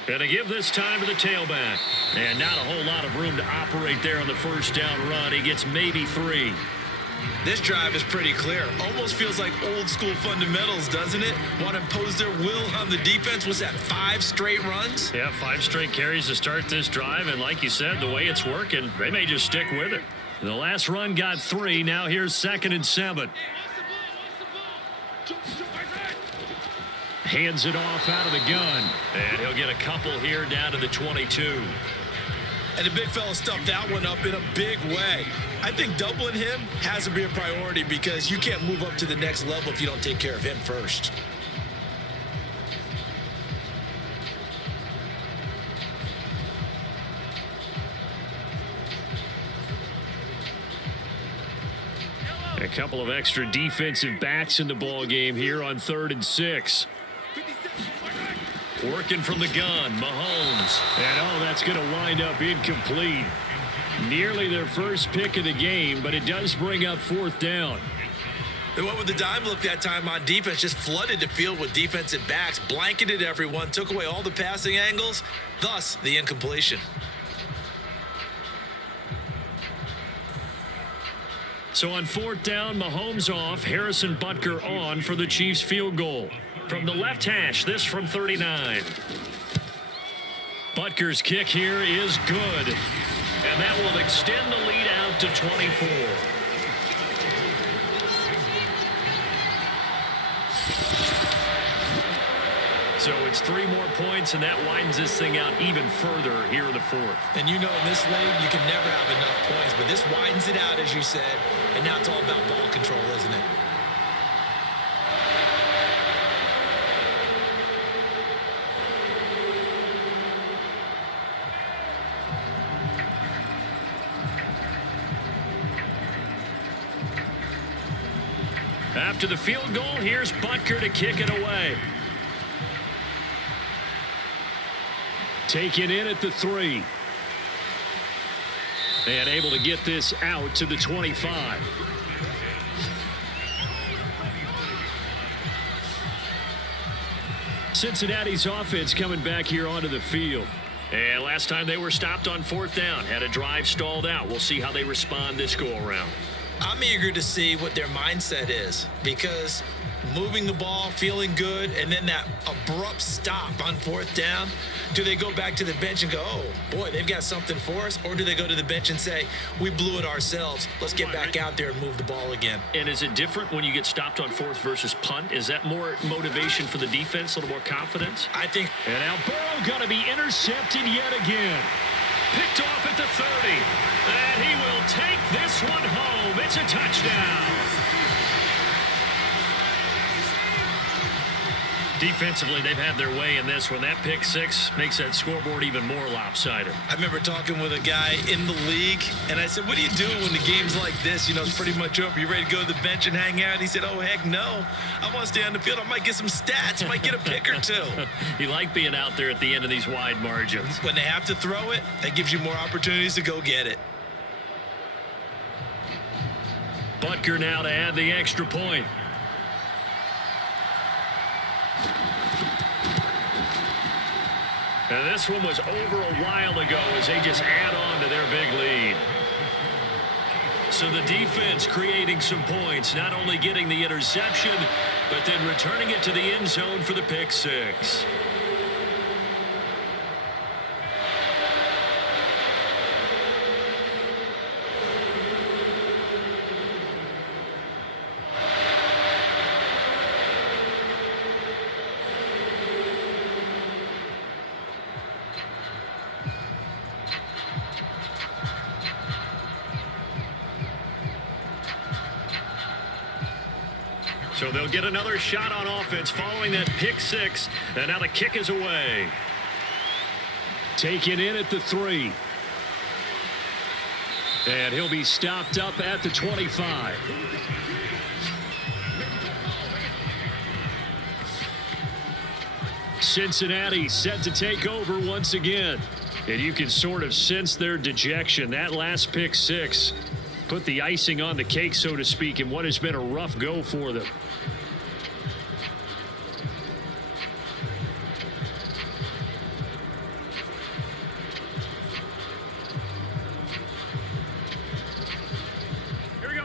Gonna give this time to the tailback. And not a whole lot of room to operate there on the first down run. He gets maybe 3. This drive is pretty clear. Almost feels like old school fundamentals, doesn't it? Want to impose their will on the defense. Was that 5 straight runs? Yeah, 5 straight carries to start this drive. And like you said, the way it's working, they may just stick with it. The last run got 3. Now here's 2nd and 7. Hands it off out of the gun. And he'll get a couple here down to the 22. And the big fella stuffed that one up in a big way. I think doubling him has to be a priority because you can't move up to the next level if you don't take care of him first. A couple of extra defensive backs in the ball game here on 3rd and 6. Working from the gun, Mahomes. And that's going to wind up incomplete. Nearly their first pick of the game, but it does bring up 4th down. They went with the dime look that time on defense, just flooded the field with defensive backs, blanketed everyone, took away all the passing angles, thus the incompletion. So on 4th down, Mahomes off, Harrison Butker on for the Chiefs field goal. From the left hash, this from 39. Butker's kick here is good. And that will extend the lead out to 24. So it's 3 more points, and that widens this thing out even further here in the 4th. And you know in this league, you can never have enough points, but this widens it out, as you said, and now it's all about ball control, isn't it? After the field goal, here's Butker to kick it away. Taken in at the 3. And able to get this out to the 25. Cincinnati's offense coming back here onto the field. And last time they were stopped on 4th down, had a drive stalled out. We'll see how they respond this go-around. I'm eager to see what their mindset is because moving the ball, feeling good, and then that abrupt stop on 4th down, do they go back to the bench and go, oh, boy, they've got something for us? Or do they go to the bench and say, we blew it ourselves. Let's get back out there and move the ball again. And is it different when you get stopped on 4th versus punt? Is that more motivation for the defense, a little more confidence? I think. And now Burrow going to be intercepted yet again. Picked off at the 30. And he will take this one home. It's a touchdown. Defensively, they've had their way in this one. That pick 6 makes that scoreboard even more lopsided. I remember talking with a guy in the league, and I said, what do you do when the game's like this? You know, it's pretty much over. You ready to go to the bench and hang out? He said, oh, heck no. I want to stay on the field. I might get some stats. Might get a pick or 2. You like being out there at the end of these wide margins. When they have to throw it, that gives you more opportunities to go get it. Butker now to add the extra point. And this one was over a while ago as they just add on to their big lead. So the defense creating some points, not only getting the interception, but then returning it to the end zone for the pick 6. So they'll get another shot on offense following that pick 6. And now the kick is away. Taken in at the 3. And he'll be stopped up at the 25. Cincinnati set to take over once again. And you can sort of sense their dejection. That last pick six put the icing on the cake, so to speak, in what has been a rough go for them.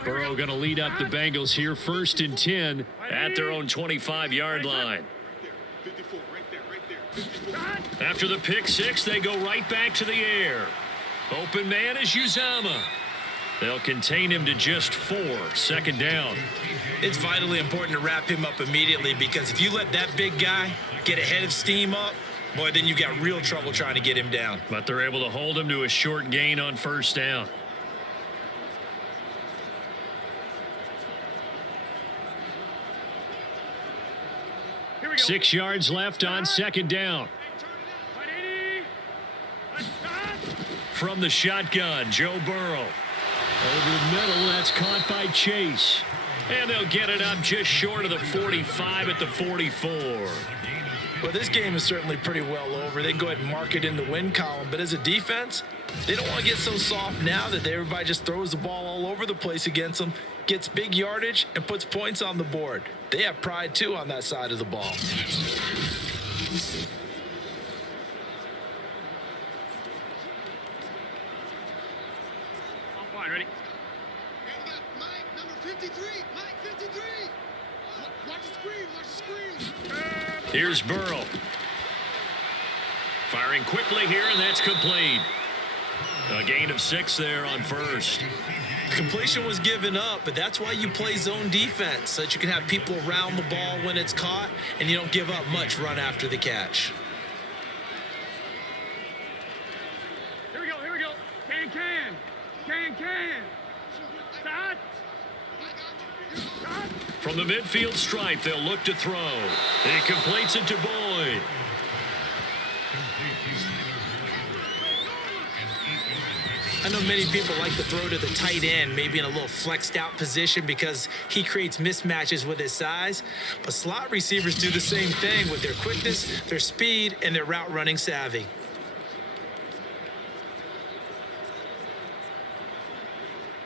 Burrow going to lead up the Bengals here, 1st and 10 at their own 25-yard line. After the pick six, they go right back to the air. Open man is Uzama. They'll contain him to just 4. 2nd down. It's vitally important to wrap him up immediately, because if you let that big guy get ahead of steam up, boy, then you got real trouble trying to get him down. But they're able to hold him to a short gain on 1st down. Here we go. 6 yards left on 2nd down. 180. Let's start. From the shotgun, Joe Burrow. Over the middle, that's caught by Chase. And they'll get it up just short of the 45 at the 44. Well, this game is certainly pretty well over. They can go ahead and mark it in the win column. But as a defense, they don't want to get so soft now that everybody just throws the ball all over the place against them, gets big yardage, and puts points on the board. They have pride, too, on that side of the ball. On point, ready? Mike, number 53. Mike, 53. Watch the screen. Here's Burrow. Firing quickly here, and that's complete. A gain of 6 there on 1st. Completion was given up, but that's why you play zone defense, so that you can have people around the ball when it's caught, and you don't give up much run after the catch. Here we go, here we go. Can. Start. Start. From the midfield stripe, they'll look to throw. He completes it to Boyd. I know many people like to throw to the tight end, maybe in a little flexed out position because he creates mismatches with his size. But slot receivers do the same thing with their quickness, their speed, and their route running savvy.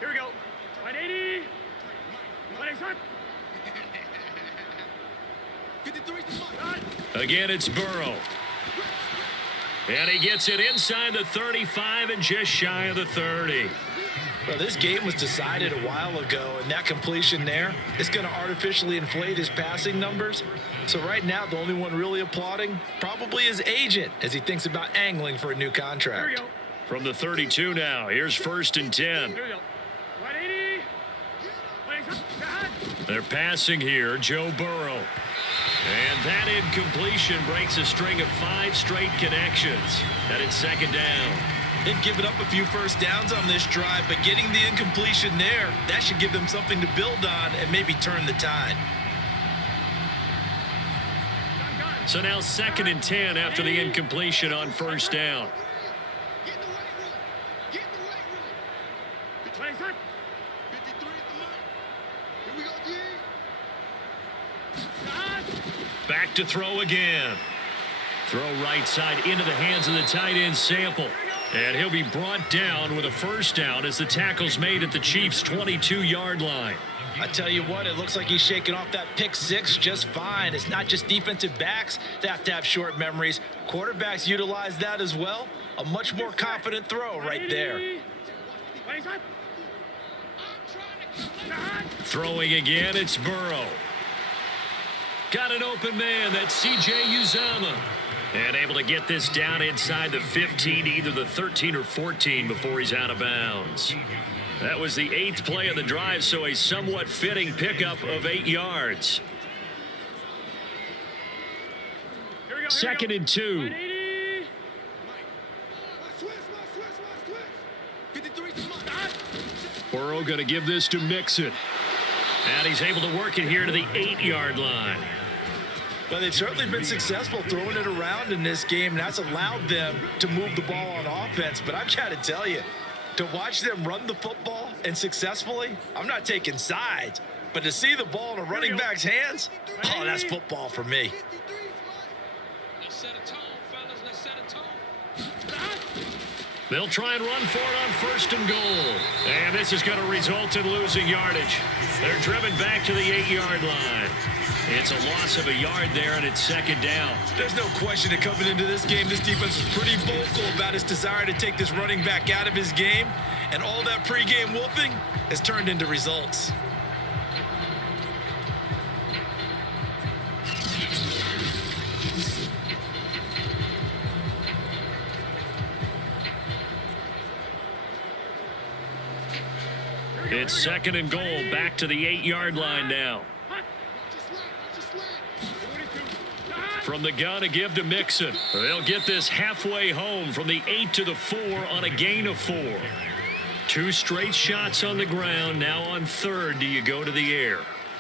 Here we go. 180. Let's start. 53. Again, it's Burrow. And he gets it inside the 35 and just shy of the 30. Well, this game was decided a while ago, and that completion there is going to artificially inflate his passing numbers. So right now, the only one really applauding probably his agent as he thinks about angling for a new Here we contract. go. From the 32 now, here's 1st and 10. Here we go. 180. Let's start. They're passing here, Joe Burrow. And that incompletion breaks a string of 5 straight connections. And it's 2nd down. They've given up a few first downs on this drive, but getting the incompletion there, that should give them something to build on and maybe turn the tide. So now 2nd and 10 after the incompletion on 1st down. Get in the right room. Get in the right room. Let's start. 53 is the mark. Here we go, D. Back to throw again. Throw right side into the hands of the tight end Sample. And he'll be brought down with a 1st down as the tackle's made at the Chiefs' 22-yard line. I tell you what, it looks like he's shaking off that pick six just fine. It's not just defensive backs that have to have short memories. Quarterbacks utilize that as well. A much more confident throw right there. Let's start. Throwing again, it's Burrow. Got an open man, that's C.J. Uzama. And able to get this down inside the 15, either the 13 or 14 before he's out of bounds. That was the 8th play of the drive, so a somewhat fitting pickup of 8 yards. Here we go. 2nd and 2. 180. Switch. 53 is the mark. Burrow going to give this to Mixon. And he's able to work it here to the 8-yard line. Well, they've certainly been successful throwing it around in this game, and that's allowed them to move the ball on offense. But I've got to tell you, to watch them run the football and successfully, I'm not taking sides, but to see the ball in a running back's hands, oh, that's football for me. 53 is They'll try and run for it on 1st and goal. And this is going to result in losing yardage. They're driven back to the 8-yard line. It's a loss of a yard there, and it's 2nd down. There's no question that coming into this game, this defense is pretty vocal about its desire to take this running back out of his game. And all that pregame wolfing has turned into results. It's 2nd and goal, back to the 8-yard line now. From the gun, a give to Mixon. They'll get this halfway home from the 8 to the 4 on a gain of 4. 2 straight shots on the ground. Now on 3rd, do you go to the air?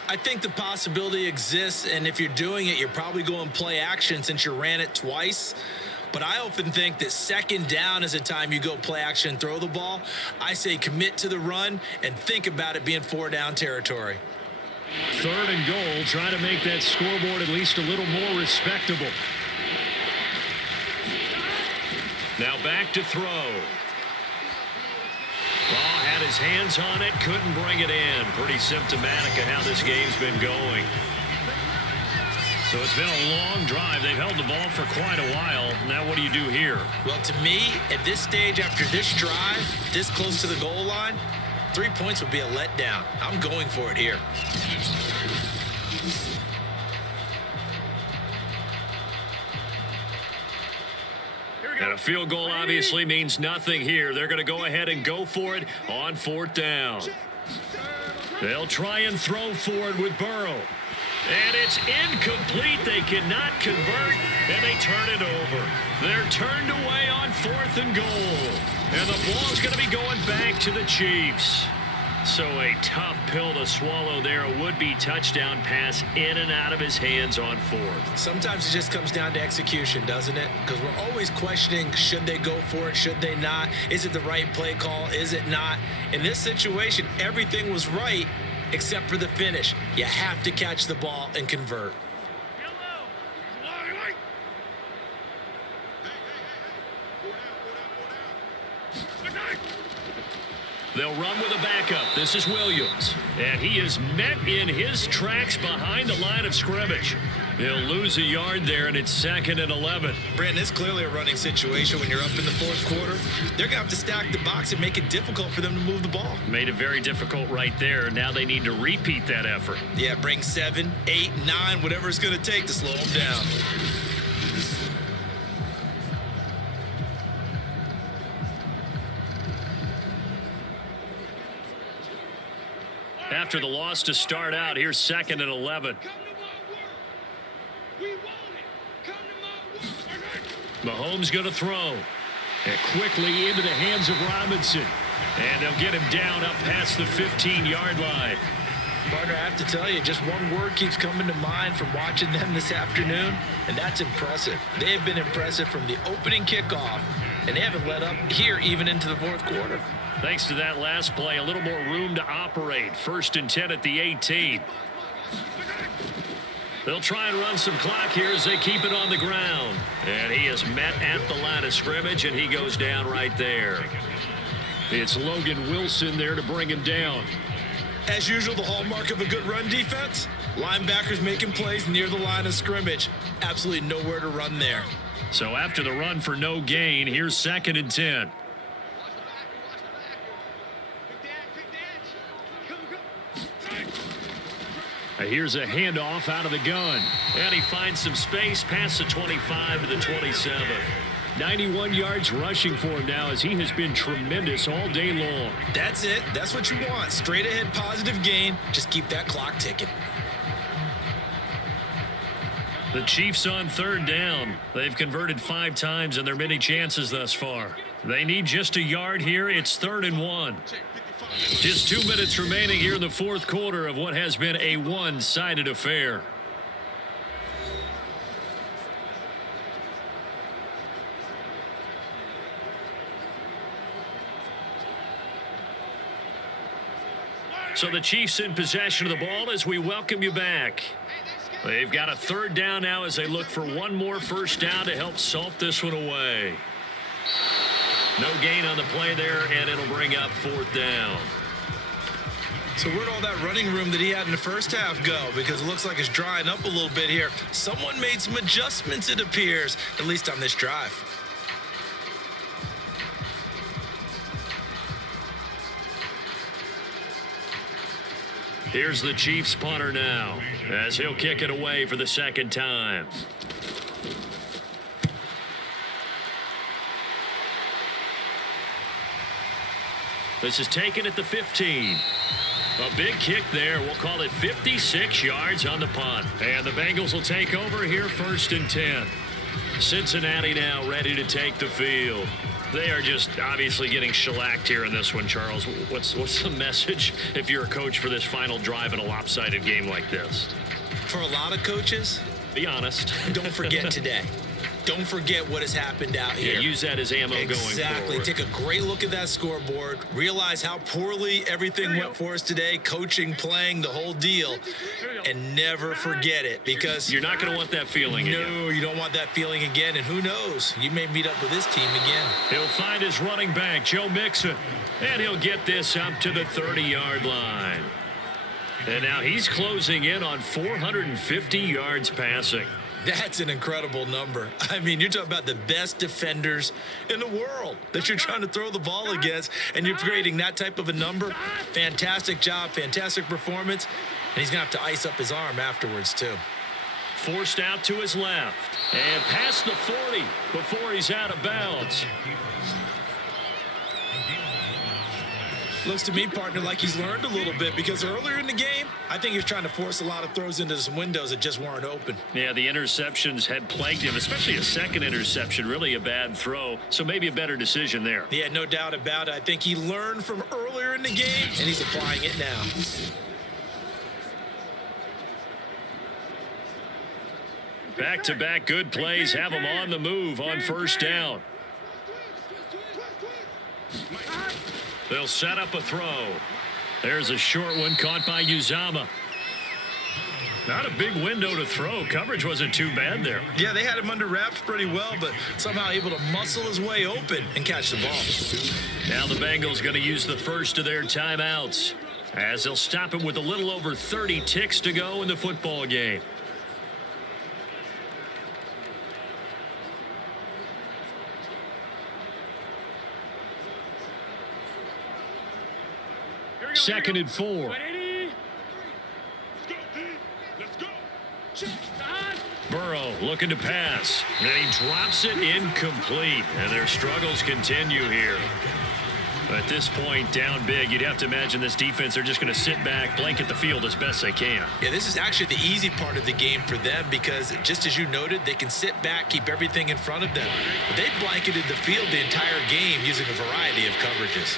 I think the possibility exists, and if you're doing it, you're probably going play action since you ran it twice. But I often think that 2nd down is a time you go play action and throw the ball. I say commit to the run and think about it being 4-down territory. 3rd and goal. Try to make that scoreboard at least a little more respectable. Now back to throw. Ball had his hands on it, couldn't bring it in. Pretty symptomatic of how this game's been going. So it's been a long drive. They've held the ball for quite a while. Now what do you do here? Well, to me, at this stage, after this drive, this close to the goal line, 3 points would be a letdown. I'm going for it here. And a field goal obviously means nothing here. They're going to go ahead and go for it on 4th down. They'll try and throw forward with Burrow. And it's incomplete. They cannot convert, and they turn it over. They're turned away on 4th and goal. And the ball's going to be going back to the Chiefs. So a tough pill to swallow there. A would-be touchdown pass in and out of his hands on 4th. Sometimes it just comes down to execution, doesn't it? Because we're always questioning, should they go for it, should they not? Is it the right play call, is it not? In this situation, everything was right except for the finish. You have to catch the ball and convert. They'll run with a backup. This is Williams. And he is met in his tracks behind the line of scrimmage. He'll lose a yard there, and it's 2nd and 11. Brandon, it's clearly a running situation when you're up in the 4th quarter. They're going to have to stack the box and make it difficult for them to move the ball. Made it very difficult right there. Now they need to repeat that effort. Yeah, bring 7, 8, 9, whatever it's going to take to slow them down. After the loss to start out, here's 2nd and 11. Mahomes going to throw. And quickly into the hands of Robinson. And they'll get him down up past the 15-yard line. Partner, I have to tell you, just one word keeps coming to mind from watching them this afternoon, and that's impressive. They have been impressive from the opening kickoff, and they haven't let up here even into the 4th quarter. Thanks to that last play, a little more room to operate. 1st and 10 at the 18. They'll try and run some clock here as they keep it on the ground. And he is met at the line of scrimmage, and he goes down right there. It's Logan Wilson there to bring him down. As usual, the hallmark of a good run defense, linebackers making plays near the line of scrimmage. Absolutely nowhere to run there. So after the run for no gain, here's 2nd and 10. Here's a handoff out of the gun. And he finds some space past the 25 to the 27. 91 yards rushing for him now as he has been tremendous all day long. That's it. That's what you want. Straight ahead positive gain. Just keep that clock ticking. The Chiefs on 3rd down. They've converted 5 times in their many chances thus far. They need just a yard here. It's 3rd and 1. Just 2 minutes remaining here in the 4th quarter of what has been a one-sided affair. So the Chiefs in possession of the ball as we welcome you back. They've got a 3rd down now as they look for one more 1st down to help salt this one away. No gain on the play there, and it'll bring up 4th down. So where'd all that running room that he had in the first half go? Because it looks like it's drying up a little bit here. Someone made some adjustments, it appears, at least on this drive. Here's the Chiefs punter now, as he'll kick it away for the 2nd time. This is taken at the 15. A big kick there. We'll call it 56 yards on the punt. And the Bengals will take over here 1st and 10. Cincinnati now ready to take the field. They are just obviously getting shellacked here in this one, Charles. What's the message if you're a coach for this final drive in a lopsided game like this? For a lot of coaches, be honest. Don't forget today. Don't forget what has happened out here. Yeah, use that as ammo going forward. Exactly. Take a great look at that scoreboard. Realize how poorly everything went for us today. Coaching, playing, the whole deal. And never forget it, because you're not going to want that feeling again. No, you don't want that feeling again. And who knows? You may meet up with this team again. He'll find his running back, Joe Mixon. And he'll get this up to the 30-yard line. And now he's closing in on 450 yards passing. That's an incredible number. I mean, you're talking about the best defenders in the world that you're trying to throw the ball against, and you're creating that type of a number. Fantastic job, fantastic performance, and he's going to have to ice up his arm afterwards, too. Forced out to his left, and past the 40 before he's out of bounds. Looks to me, partner, like he's learned a little bit, because earlier in the game, I think he was trying to force a lot of throws into some windows that just weren't open. Yeah, the interceptions had plagued him, especially a second interception, really a bad throw, so maybe a better decision there. Yeah, no doubt about it. I think he learned from earlier in the game, and he's applying it now. Back-to-back good plays have him on the move on 1st down. They'll set up a throw. There's a short one caught by Uzama. Not a big window to throw. Coverage wasn't too bad there. Yeah, they had him under wraps pretty well, but somehow able to muscle his way open and catch the ball. Now the Bengals going to use the first of their timeouts, as they'll stop it with a little over 30 ticks to go in the football game. Second and 4. Burrow looking to pass, and he drops it incomplete, and their struggles continue here. At this point, down big, you'd have to imagine this defense, they're just going to sit back, blanket the field as best they can. Yeah, this is actually the easy part of the game for them, because just as you noted, they can sit back, keep everything in front of them. But they've blanketed the field the entire game using a variety of coverages.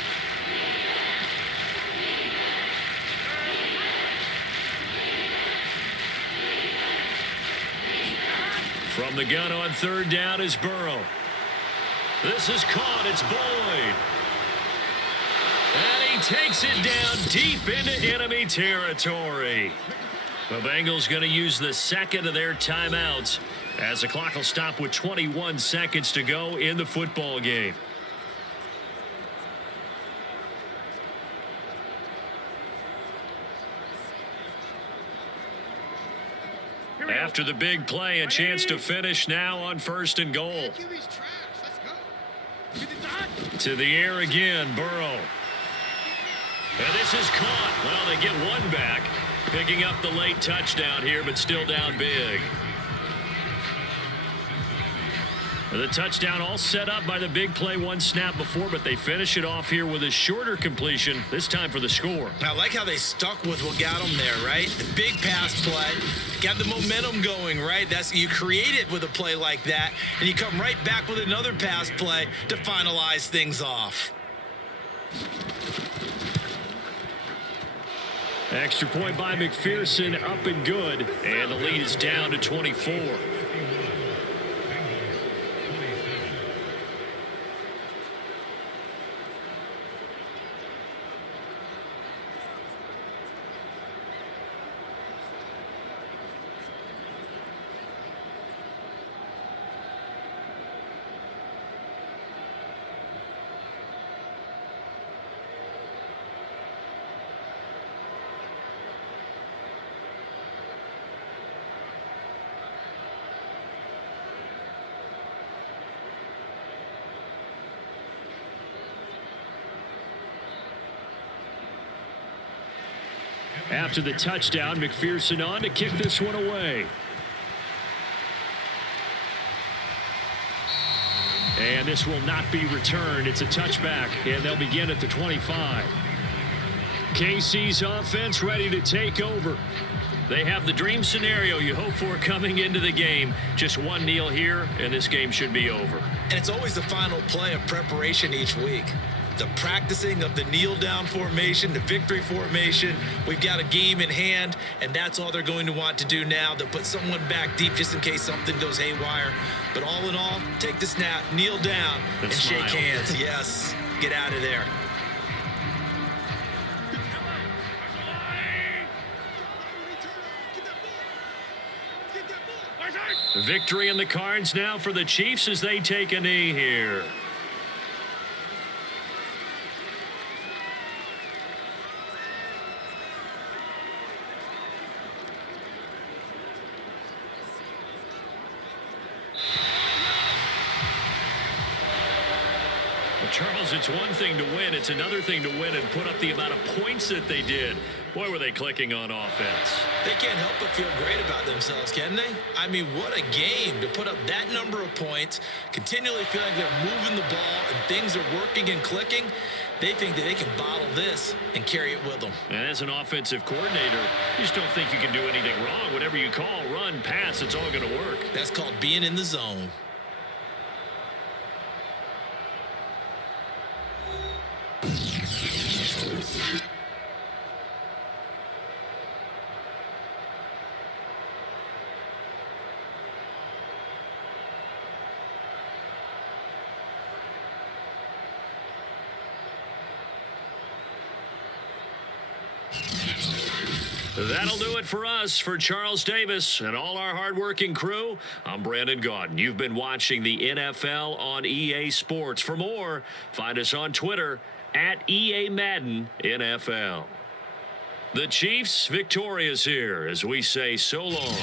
From the gun on 3rd down is Burrow. This is caught. It's Boyd. And he takes it down deep into enemy territory. The Bengals going to use the second of their timeouts, as the clock will stop with 21 seconds to go in the football game. After the big play, a chance to finish now on 1st and goal. To the air again, Burrow. And this is caught. Well, they get one back, picking up the late touchdown here, but still down big. The touchdown all set up by the big play one snap before, but they finish it off here with a shorter completion, this time for the score. I like how they stuck with what got them there, right? The big pass play, got the momentum going, right? You create it with a play like that, and you come right back with another pass play to finalize things off. Extra point by McPherson, up and good, and the lead is down to 24. After the touchdown, McPherson on to kick this one away. And this will not be returned. It's a touchback, and they'll begin at the 25. KC's offense ready to take over. They have the dream scenario you hope for coming into the game. Just one kneel here, and this game should be over. And it's always the final play of preparation each week. The practicing of the kneel-down formation, the victory formation. We've got a game in hand, and that's all they're going to want to do now. They'll put someone back deep just in case something goes haywire. But all in all, take the snap, kneel down, and smile. shake hands. Yes, get out of there. Victory in the cards now for the Chiefs as they take a knee here. Charles, it's one thing to win. It's another thing to win and put up the amount of points that they did. Boy, were they clicking on offense. They can't help but feel great about themselves, can they? I mean, what a game to put up that number of points, continually feel like they're moving the ball and things are working and clicking. They think that they can bottle this and carry it with them. And as an offensive coordinator, you just don't think you can do anything wrong. Whatever you call, run, pass, it's all going to work. That's called being in the zone. That'll do it for us. For Charles Davis and all our hardworking crew, I'm Brandon Gaudin. You've been watching the NFL on EA Sports. For more, find us on Twitter at EA Madden NFL. The Chiefs victorious here as we say so long.